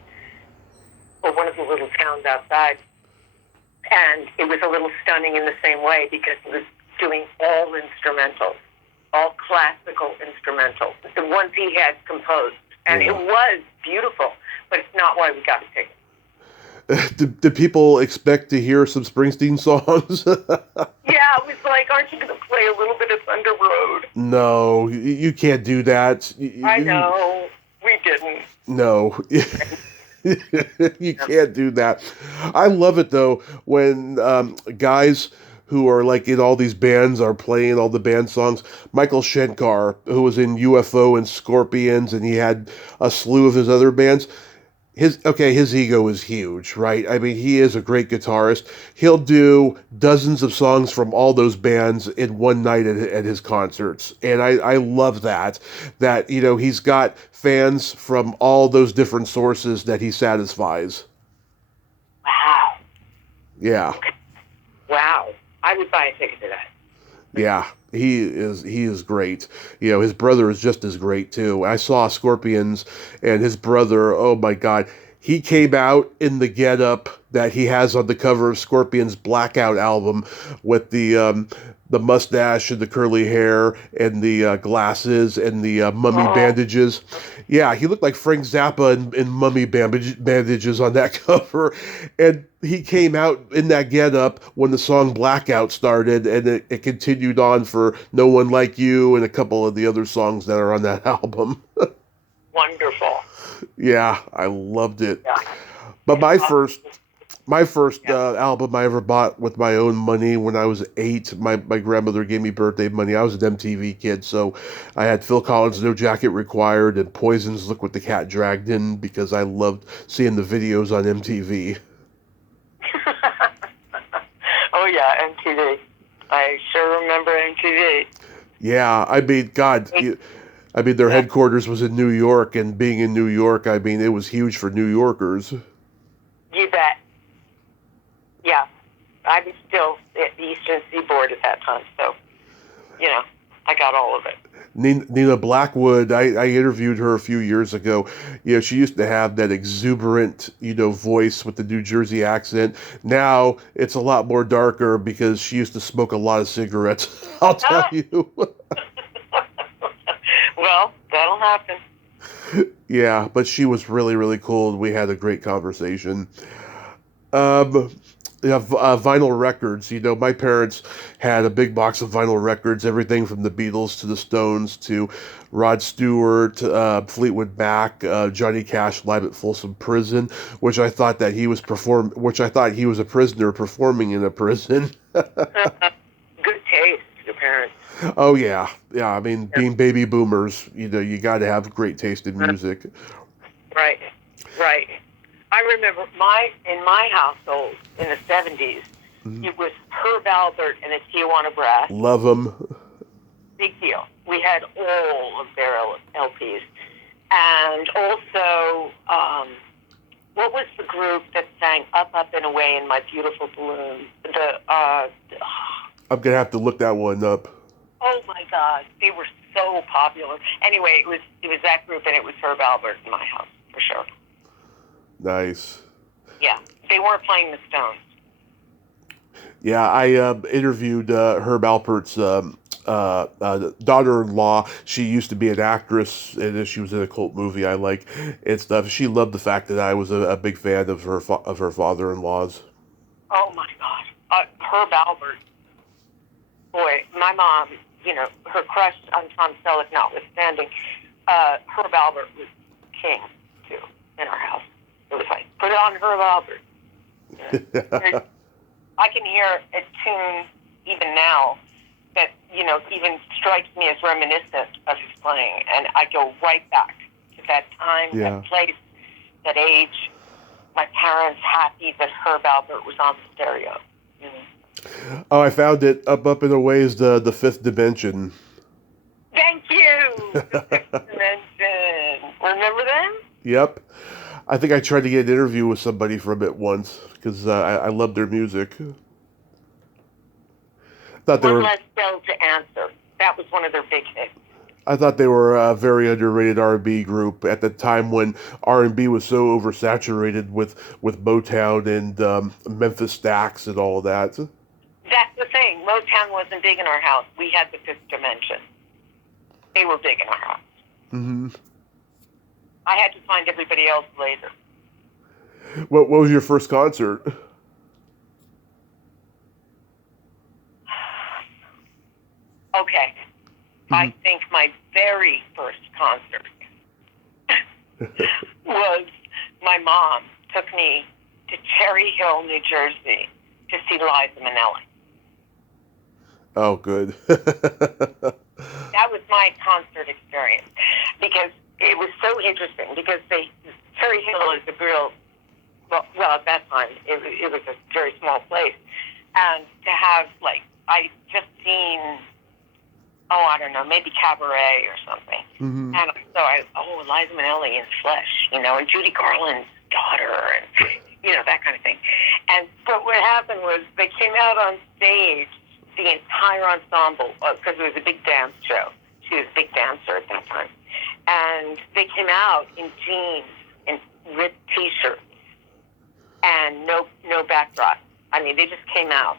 or one of the little towns outside. And it was a little stunning in the same way because he was doing all instrumentals, all classical instrumentals, the ones he had composed. And it was beautiful, but it's not why we got a ticket. Did people expect to hear some Springsteen songs? Yeah, it was like, aren't you going to play a little bit of Thunder Road? No, you can't do that. I know. We didn't. No. You can't do that. I love it, though, when guys who are like in all these bands are playing all the band songs. Michael Schenkar, who was in UFO and Scorpions, and he had a slew of his other bands. His ego is huge, right? I mean, he is a great guitarist. He'll do dozens of songs from all those bands in one night at his concerts. And I love that, you know, he's got fans from all those different sources that he satisfies. Wow. Yeah. Wow. I would buy a ticket to that. Yeah, he is great. You know, his brother is just as great too. I saw Scorpions, and his brother, oh my God, he came out in the getup that he has on the cover of Scorpions' Blackout album with the mustache and the curly hair and the glasses and the mummy bandages. Yeah, he looked like Frank Zappa in mummy bandages on that cover. And he came out in that getup when the song Blackout started, and it continued on for No One Like You and a couple of the other songs that are on that album. Wonderful. Yeah, I loved it. Yeah. But my first album I ever bought with my own money when I was 8, my grandmother gave me birthday money. I was an MTV kid, so I had Phil Collins' No Jacket Required and Poison's Look What the Cat Dragged In because I loved seeing the videos on MTV. Oh yeah, MTV. I sure remember MTV. Yeah, I mean, God, their headquarters was in New York, and being in New York, I mean, it was huge for New Yorkers. You bet. Yeah, I was still at the Eastern Seaboard at that time, so, you know, I got all of it. Nina Blackwood, I interviewed her a few years ago. You know, she used to have that exuberant, you know, voice with the New Jersey accent. Now it's a lot more darker because she used to smoke a lot of cigarettes. I'll tell you. Well, that'll happen. Yeah, but she was really, really cool. We had a great conversation. Yeah, vinyl records. My parents had a big box of vinyl records, everything from the Beatles to the Stones to Rod Stewart, Fleetwood Mac, Johnny Cash live at Folsom Prison, which I thought he was a prisoner performing in a prison. Good taste, your parents. Oh yeah, yeah. I mean, being baby boomers, you got to have great taste in music. Right, right. I remember in my household in the 70s, Mhm. it was Herb Albert and the Tijuana Brass. Love them. Big deal. We had all of their LPs. And also, what was the group that sang Up, Up, and Away in My Beautiful Balloon? I'm gonna have to look that one up. Oh my God, they were so popular. Anyway, it was that group, and it was Herb Albert in my house, for sure. Nice. Yeah, they weren't playing the Stones. Yeah, I interviewed Herb Alpert's daughter-in-law. She used to be an actress, and she was in a cult movie I like and stuff. She loved the fact that I was a big fan of her father-in-law's. Oh my God, Herb Albert. Boy, my mom, her crush on Tom Selleck notwithstanding, Herb Albert was king too in our house. It was like, put it on Herb Albert. I can hear a tune even now that, even strikes me as reminiscent of his playing. And I go right back to that time, that place, that age. My parents happy that Herb Albert was on the stereo. Oh, I found it. Up and Away is the fifth dimension. Thank you! The fifth dimension. Remember them? Yep. I think I tried to get an interview with somebody from it once because I love their music. One Less Cell to Answer. That was one of their big hits. I thought they were a very underrated R&B group at the time when R&B was so oversaturated with Motown and Memphis Stax and all that. That's the thing. Motown wasn't big in our house. We had the Fifth Dimension. They were big in our house. Mm-hmm. I had to find everybody else later. What was your first concert? Okay. Mm-hmm. I think my very first concert was my mom took me to Cherry Hill, New Jersey to see Liza Minnelli. Oh, good. That was my concert experience because it was so interesting because Cherry Hill is a real, well, at that time, it was a very small place. And to have, I just seen, I don't know, maybe Cabaret or something. Mm-hmm. And so Liza Minnelli in flesh, and Judy Garland's daughter, and, that kind of thing. And so what happened was they came out on stage, the entire ensemble, because it was a big dance show. She was a big dancer at that time. And they came out in jeans and ripped T-shirts and no backdrop. I mean, they just came out.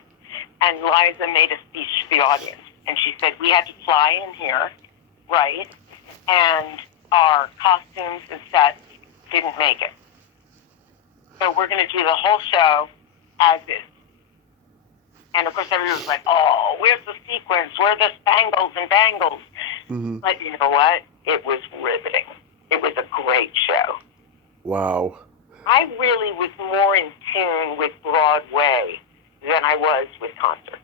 And Liza made a speech to the audience. And she said, we had to fly in here, right? And our costumes and sets didn't make it. So we're going to do the whole show as is. And, of course, everyone was like, oh, where's the sequins? Where are the spangles and bangles? Mm-hmm. But you know what? It was riveting. It was a great show. Wow. I really was more in tune with Broadway than I was with concerts.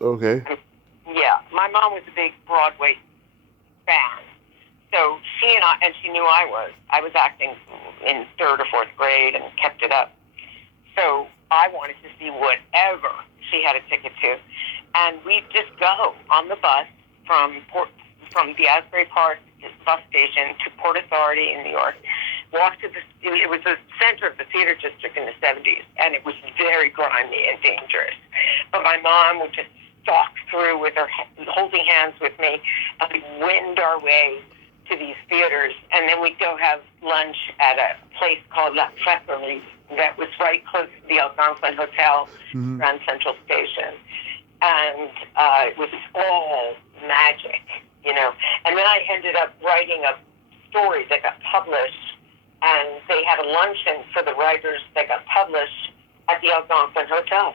Okay. Yeah. My mom was a big Broadway fan. So she knew I was. I was acting in 3rd or 4th grade and kept it up. So I wanted to see whatever she had a ticket to. And we'd just go on the bus from the Asbury Park bus station to Port Authority in New York, walk to it was the center of the theater district in the 70s, and it was very grimy and dangerous. But my mom would just stalk through with her, holding hands with me, and we'd wind our way to these theaters, and then we'd go have lunch at a place called La Creperie that was right close to the Algonquin Hotel, mm-hmm. Grand Central Station. And it was all magic, And then I ended up writing a story that got published, and they had a luncheon for the writers that got published at the Algonquin Hotel.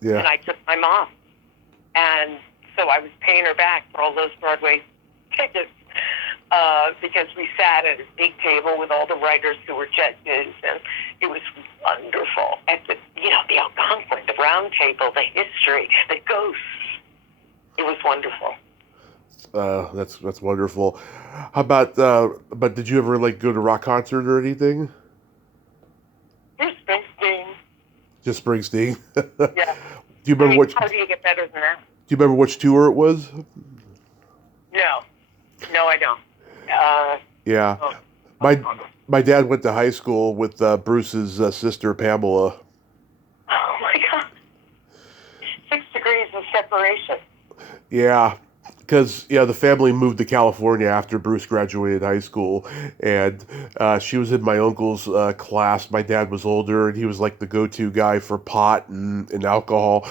Yeah. And I took my mom. And so I was paying her back for all those Broadway tickets because we sat at a big table with all the writers who were judges, and it was wonderful. At the Algonquin, the round table, the history, the ghosts. It was wonderful. That's wonderful. How about, but did you ever like go to a rock concert or anything? Bruce Springsteen. Just Springsteen? Yeah. Do you remember which? How do you get better than that? Do you remember which tour it was? No, I don't. Yeah. Oh. My dad went to high school with Bruce's sister Pamela. Oh my God. 6 degrees of separation. Yeah, because the family moved to California after Bruce graduated high school, and she was in my uncle's class. My dad was older, and he was like the go-to guy for pot and alcohol.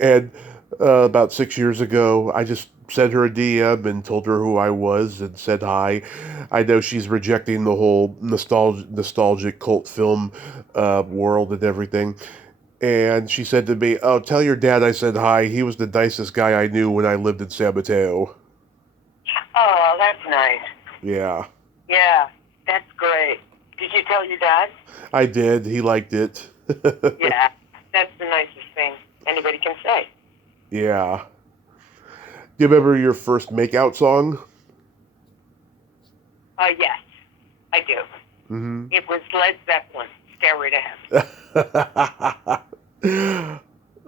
And about 6 years ago, I just sent her a DM and told her who I was and said hi. I know she's rejecting the whole nostalgic cult film world and everything. And she said to me, "Oh, tell your dad I said hi. He was the nicest guy I knew when I lived in San Mateo." Oh, that's nice. Yeah. Yeah, that's great. Did you tell your dad? I did. He liked it. Yeah, that's the nicest thing anybody can say. Yeah. Do you remember your first makeout song? Yes, I do. Mm-hmm. It was Led Zeppelin, Stairway to Heaven.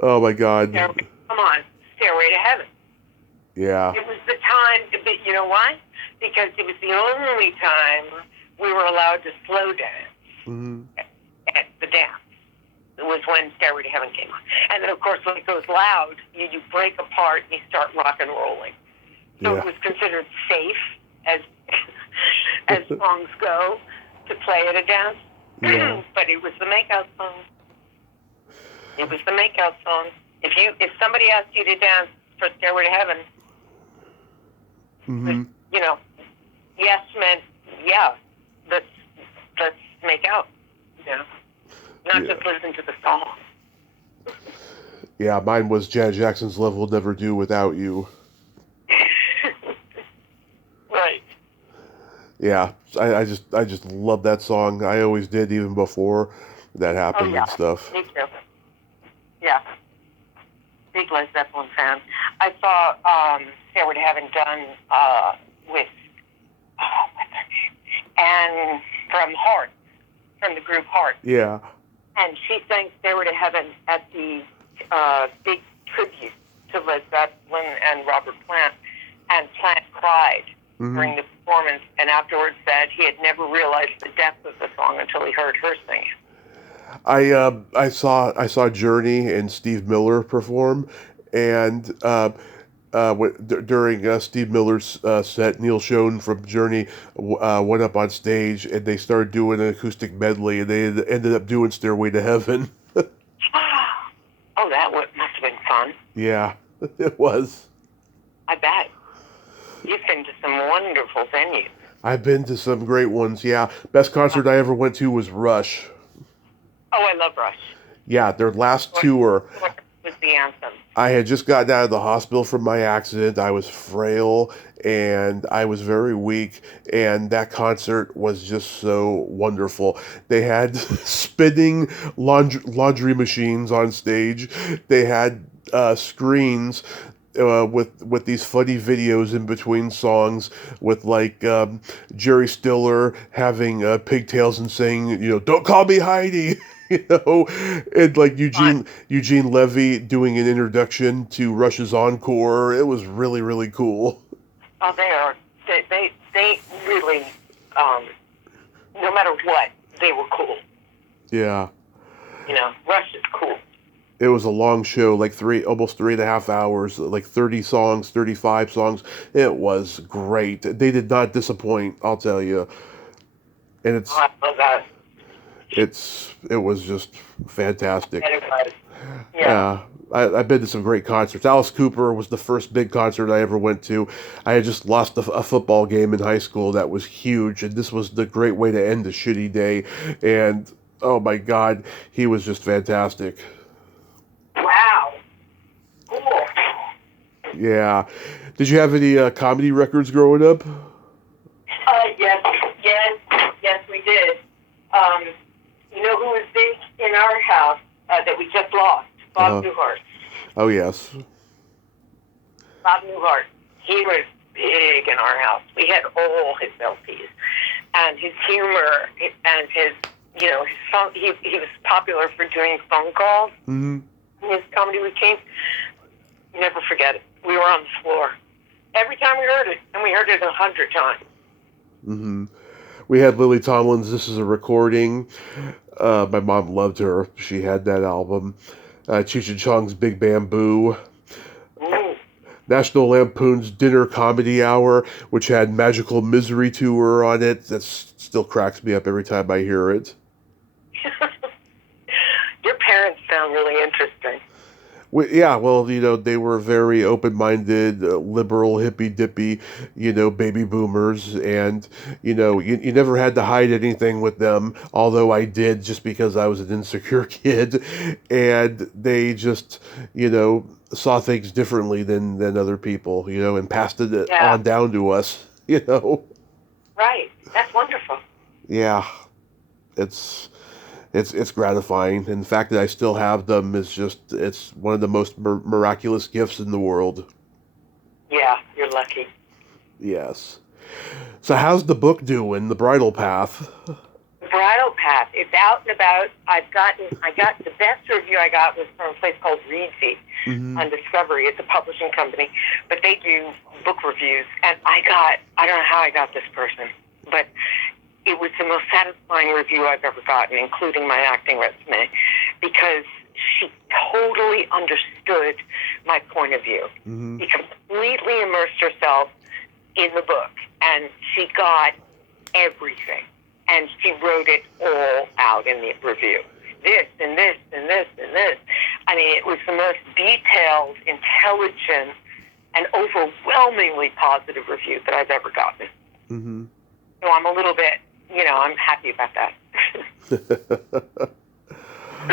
Oh my God. Come on, Stairway to Heaven. Yeah. It was the time, but you know why? Because it was the only time we were allowed to slow dance at the dance. It was when Stairway to Heaven came on. And then, of course, when it goes loud, you break apart and you start rock and rolling. So Yeah. it was considered safe as songs go to play at a dance. Yeah. But it was the makeout song. It was the makeout song. If somebody asked you to dance for Stairway to Heaven, yes meant yeah, let's make out. Not just listen to the song. Yeah, mine was Janet Jackson's Love Will Never Do Without You. Right. Yeah, I just love that song. I always did, even before that happened and stuff. Me too. Yeah. Big Led Zeppelin fan. I saw Stairway to Heaven done with what's her name? And from the group Heart. Yeah. And she sang Stairway to Heaven at the big tribute to Led Zeppelin and Robert Plant. And Plant cried during the performance, and afterwards said he had never realized the depth of the song until he heard her sing it. I saw Journey and Steve Miller perform, and during Steve Miller's set, Neil Schon from Journey went up on stage, and they started doing an acoustic medley, and they ended up doing Stairway to Heaven. Oh, that must have been fun. Yeah, it was. I bet. You've been to some wonderful venues. I've been to some great ones, yeah. Best concert I ever went to was Rush. Oh, I love Rush. Yeah, their last tour. What was the anthem? I had just gotten out of the hospital from my accident. I was frail and I was very weak, and that concert was just so wonderful. They had spinning laundry machines on stage. They had screens with these funny videos in between songs, with like Jerry Stiller having pigtails and saying, "Don't call me Heidi." And like Eugene Levy doing an introduction to Rush's encore. It was really, really cool. Oh, they really, no matter what, they were cool. Yeah. Rush is cool. It was a long show, like almost 3.5 hours, like 30 songs, 35 songs. It was great. They did not disappoint, I'll tell you. And I love that. It was just fantastic. Yeah. I've been to some great concerts. Alice Cooper was the first big concert I ever went to. I had just lost a football game in high school that was huge, and this was the great way to end a shitty day. And Oh my God, he was just fantastic. Wow. Cool. Yeah. Did you have any comedy records growing up? Yes, we did. You know who was big in our house that we just lost? Bob Newhart. Oh, yes. Bob Newhart. He was big in our house. We had all his LPs. And his humor and his phone, he was popular for doing phone calls. Mm-hmm. His comedy routine, never forget it. We were on the floor every time we heard it, and we heard it 100 times. Mm-hmm. We had Lily Tomlin's This Is a Recording. My mom loved her. She had that album. Cheech and Chong's Big Bamboo. National Lampoon's Dinner Comedy Hour, which had Magical Misery Tour on it. That still cracks me up every time I hear it. Your parents sound really interesting. Well, they were very open-minded, liberal, hippy-dippy, baby boomers, and, you never had to hide anything with them, although I did just because I was an insecure kid, and they just, saw things differently than other people, and passed it on down to us, Right. That's wonderful. Yeah. It's gratifying. And the fact that I still have them it's one of the most miraculous gifts in the world. Yeah, you're lucky. Yes. So how's the book doing, The Bridal Path? The Bridal Path. It's out and about. I got the best review I got was from a place called Reedsy on Discovery. It's a publishing company, but they do book reviews. And I don't know how I got this person, but it was the most satisfying review I've ever gotten, including my acting resume, because she totally understood my point of view. Mm-hmm. She completely immersed herself in the book, and she got everything. And she wrote it all out in the review. This and this and this and this. I mean, it was the most detailed, intelligent, and overwhelmingly positive review that I've ever gotten. Mm-hmm. So I'm a little bit, I'm happy about that.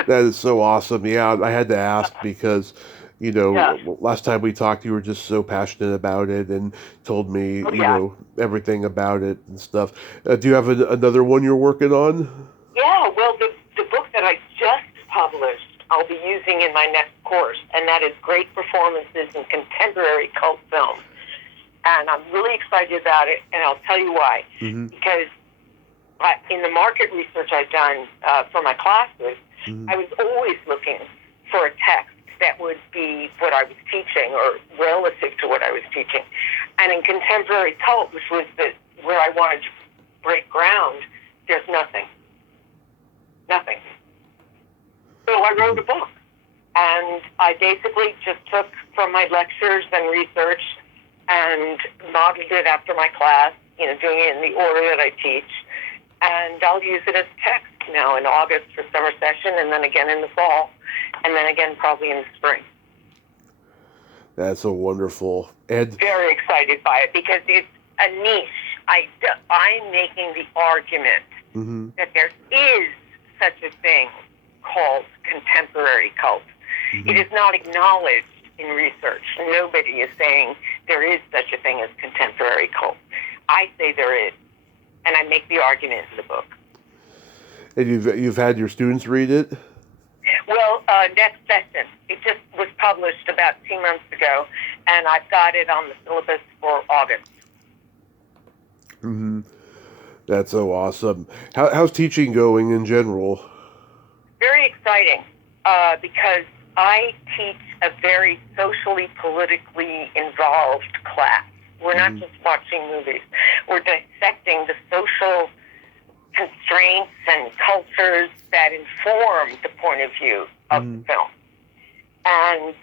That is so awesome. Yeah, I had to ask because, last time we talked, you were just so passionate about it and told me, everything about it and stuff. Do you have another one you're working on? Yeah, well, the book that I just published, I'll be using in my next course, and that is Great Performances in Contemporary Cult Film. And I'm really excited about it, and I'll tell you why. Mm-hmm. Because in the market research I've done for my classes, I was always looking for a text that would be what I was teaching or relative to what I was teaching. And in contemporary cult, which was where I wanted to break ground, there's nothing. Nothing. So I wrote a book. And I basically just took from my lectures and research and modeled it after my class, doing it in the order that I teach. And I'll use it as text now in August for summer session, and then again in the fall, and then again probably in the spring. That's so wonderful. And very excited by it because it's a niche. I'm making the argument that there is such a thing called contemporary cult. It is not acknowledged in research. Nobody is saying there is such a thing as contemporary cult. I say there is, and I make the argument in the book. And you've had your students read it? Well, next session. It just was published about 2 months ago, and I've got it on the syllabus for August. Mm-hmm. That's so awesome. How's teaching going in general? Very exciting, because I teach a very socially, politically involved class. We're not just watching movies. We're dissecting the social constraints and cultures that inform the point of view of the film. And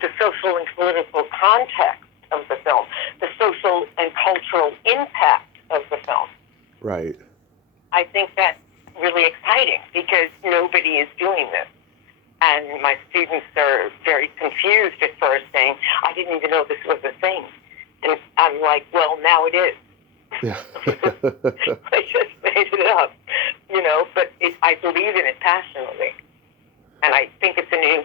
the social and political context of the film, the social and cultural impact of the film. Right. I think that's really exciting because nobody is doing this. And my students are very confused at first, saying, I didn't even know this was a thing. And I'm like, well, now it is. Yeah. I just made it up. but I believe in it passionately. And I think it's a new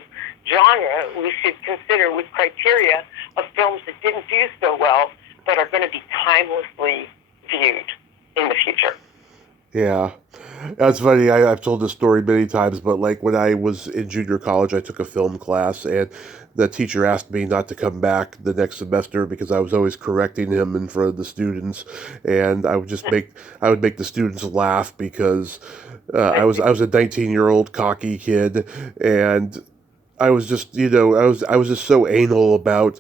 genre we should consider with criteria of films that didn't do so well, but are going to be timelessly viewed in the future. Yeah. That's funny. I've told this story many times, but like when I was in junior college, I took a film class, and the teacher asked me not to come back the next semester because I was always correcting him in front of the students, and I would make the students laugh because I was a 19-year-old cocky kid, and I was just, I was just so anal about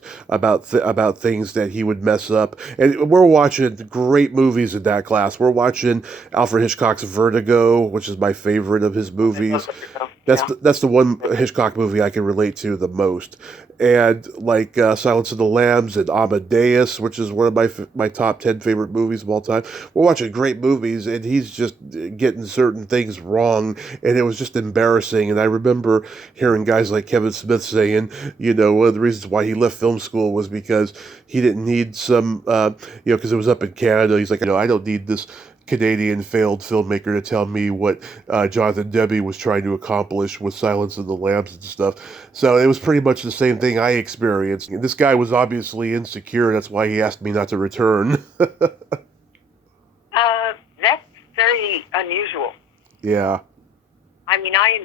things that he would mess up. And we're watching great movies in that class. We're watching Alfred Hitchcock's Vertigo, which is my favorite of his movies. That's the one Hitchcock movie I can relate to the most. And like Silence of the Lambs and Amadeus, which is one of my top 10 favorite movies of all time. We're watching great movies, and he's just getting certain things wrong, and it was just embarrassing. And I remember hearing guys like Kevin Smith saying, one of the reasons why he left film school was because he didn't need some, because it was up in Canada. He's like, I don't need this Canadian failed filmmaker to tell me what Jonathan Demme was trying to accomplish with Silence of the Lambs and stuff. So it was pretty much the same thing I experienced. And this guy was obviously insecure. That's why he asked me not to return. That's very unusual. Yeah. I mean, I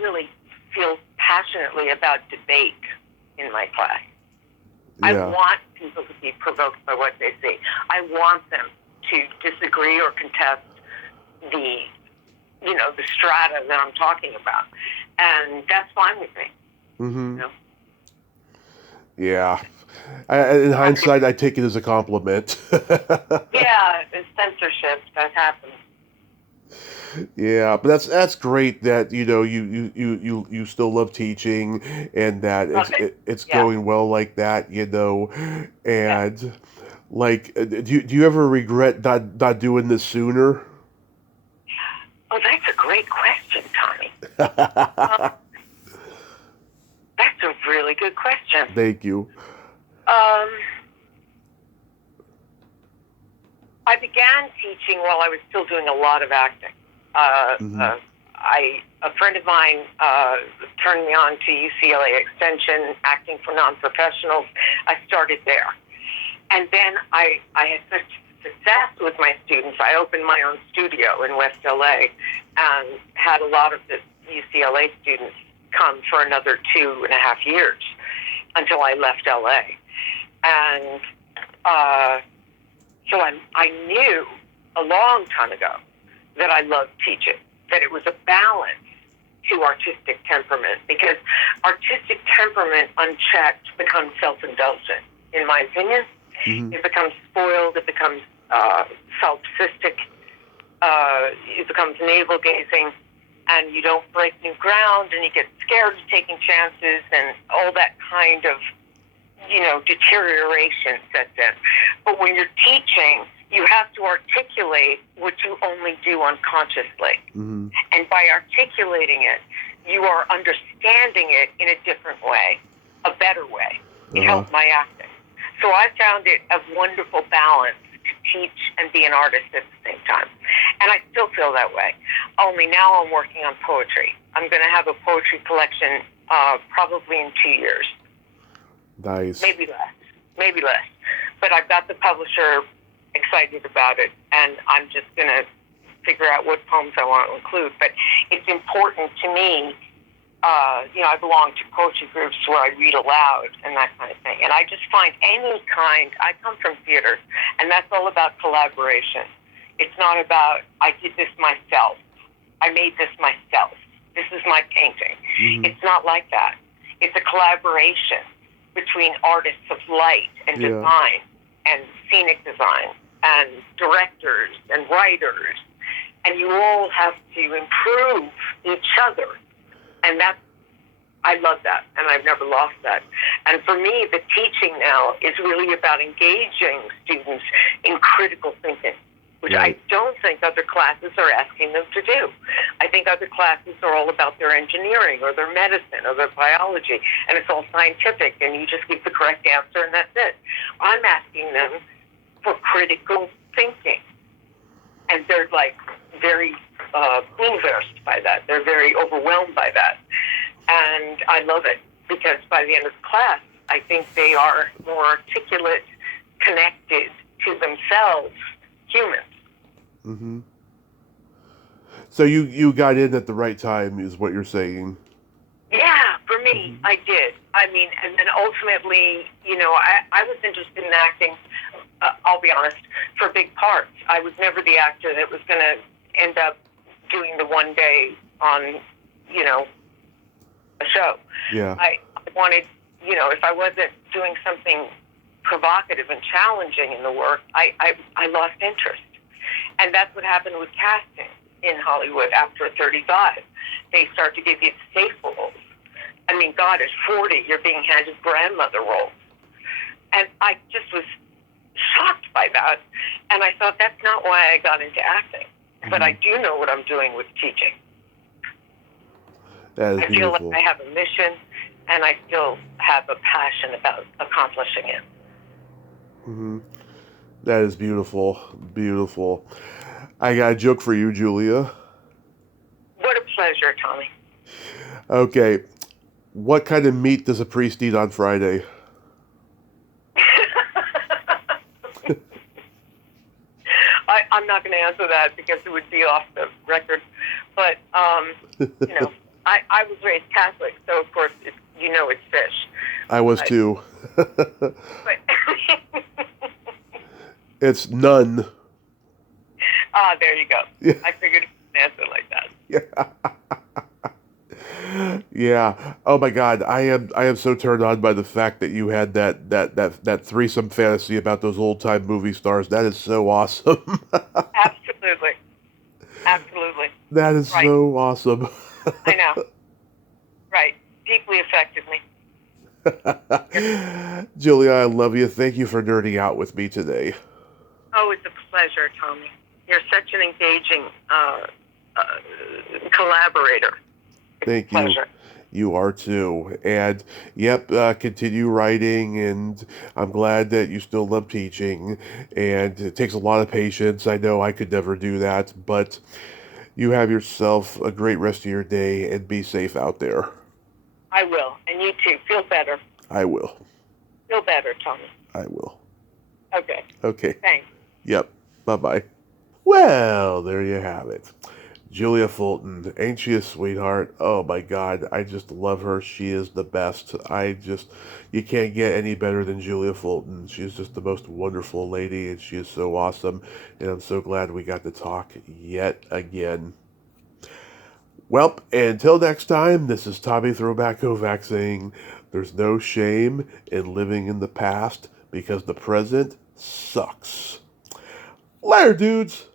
really feel passionately about debate in my class. Yeah. I want people to be provoked by what they see. I want them to disagree or contest the strata that I'm talking about. And that's fine with me. Mm-hmm. Yeah. In hindsight, I take it as a compliment. Yeah, it's censorship. That happens. Yeah, but that's great that you still love teaching, and that it's going well like that, and like do you ever regret not doing this sooner? Oh, that's a great question, Tommy. That's a really good question. Thank you. I began teaching while I was still doing a lot of acting. A friend of mine turned me on to UCLA Extension, acting for non-professionals. I started there. And then I had such success with my students. I opened my own studio in West LA and had a lot of the UCLA students come for another 2.5 years until I left LA. And so I knew a long time ago that I loved teaching, that it was a balance to artistic temperament, because artistic temperament unchecked becomes self-indulgent, in my opinion. Mm-hmm. It becomes spoiled, it becomes solipsistic, it becomes navel-gazing, and you don't break new ground, and you get scared of taking chances, and all that kind of, deterioration sets in. But when you're teaching, you have to articulate what you only do unconsciously. Mm-hmm. And by articulating it, you are understanding it in a different way, a better way. It helped my acting. So I found it a wonderful balance to teach and be an artist at the same time. And I still feel that way. Only now I'm working on poetry. I'm going to have a poetry collection probably in 2 years. Nice. Maybe less. But I've got the publisher excited about it, and I'm just going to figure out what poems I want to include. But it's important to me. I belong to poetry groups where I read aloud and that kind of thing. And I just find I come from theater, and that's all about collaboration. It's not about, I did this myself. I made this myself. This is my painting. Mm-hmm. It's not like that. It's a collaboration between artists of light and design and scenic design and directors and writers. And you all have to improve each other. And I love that, and I've never lost that. And for me, the teaching now is really about engaging students in critical thinking, which I don't think other classes are asking them to do. I think other classes are all about their engineering or their medicine or their biology, and it's all scientific, and you just give the correct answer, and that's it. I'm asking them for critical thinking. And they're like very bulversed by that. They're very overwhelmed by that. And I love it because by the end of the class, I think they are more articulate, connected to themselves, humans. Mm-hmm. So you got in at the right time, is what you're saying. Yeah, for me, I did. I mean, and then ultimately, I was interested in acting, I'll be honest, for big parts. I was never the actor that was going to end up doing the one day on, a show. Yeah. I wanted, if I wasn't doing something provocative and challenging in the work, I lost interest. And that's what happened with casting in Hollywood after 35. They start to give you safe roles. I mean, God, at 40, you're being handed grandmother roles. And I just was shocked by that. And I thought, that's not why I got into acting. But I do know what I'm doing with teaching. That is I feel beautiful. like I have a mission, and I still have a passion about accomplishing it. Mm-hmm. That is beautiful. Beautiful. I got a joke for you, Julia. What a pleasure, Tommy. Okay. What kind of meat does a priest eat on Friday? I'm not going to answer that because it would be off the record. But, I was raised Catholic, so of course, it's fish. I was too. But It's none. there you go. Yeah. I figured an answer like that. Yeah. Yeah. Oh my God. I am so turned on by the fact that you had that threesome fantasy about those old time movie stars. That is so awesome. Absolutely. Absolutely. That is Right. so awesome. I know. Right. Deeply affected me. Julia, I love you. Thank you for nerding out with me today. Oh, it's a pleasure, Tommy. You're such an engaging collaborator. Thank you. Pleasure. You are too. And yep, continue writing. And I'm glad that you still love teaching. And it takes a lot of patience. I know I could never do that, but you have yourself a great rest of your day and be safe out there. I will. And you too. Feel better. I will. Feel better, Tommy. I will. Okay. Okay. Thanks. Yep. Bye-bye. Well, there you have it. Julia Fulton, ain't she a sweetheart? Oh my God, I just love her. She is the best. You can't get any better than Julia Fulton. She's just the most wonderful lady, and she is so awesome. And I'm so glad we got to talk yet again. Well, until next time, this is Tommy Throwback Kovac saying there's no shame in living in the past because the present sucks. Later, dudes!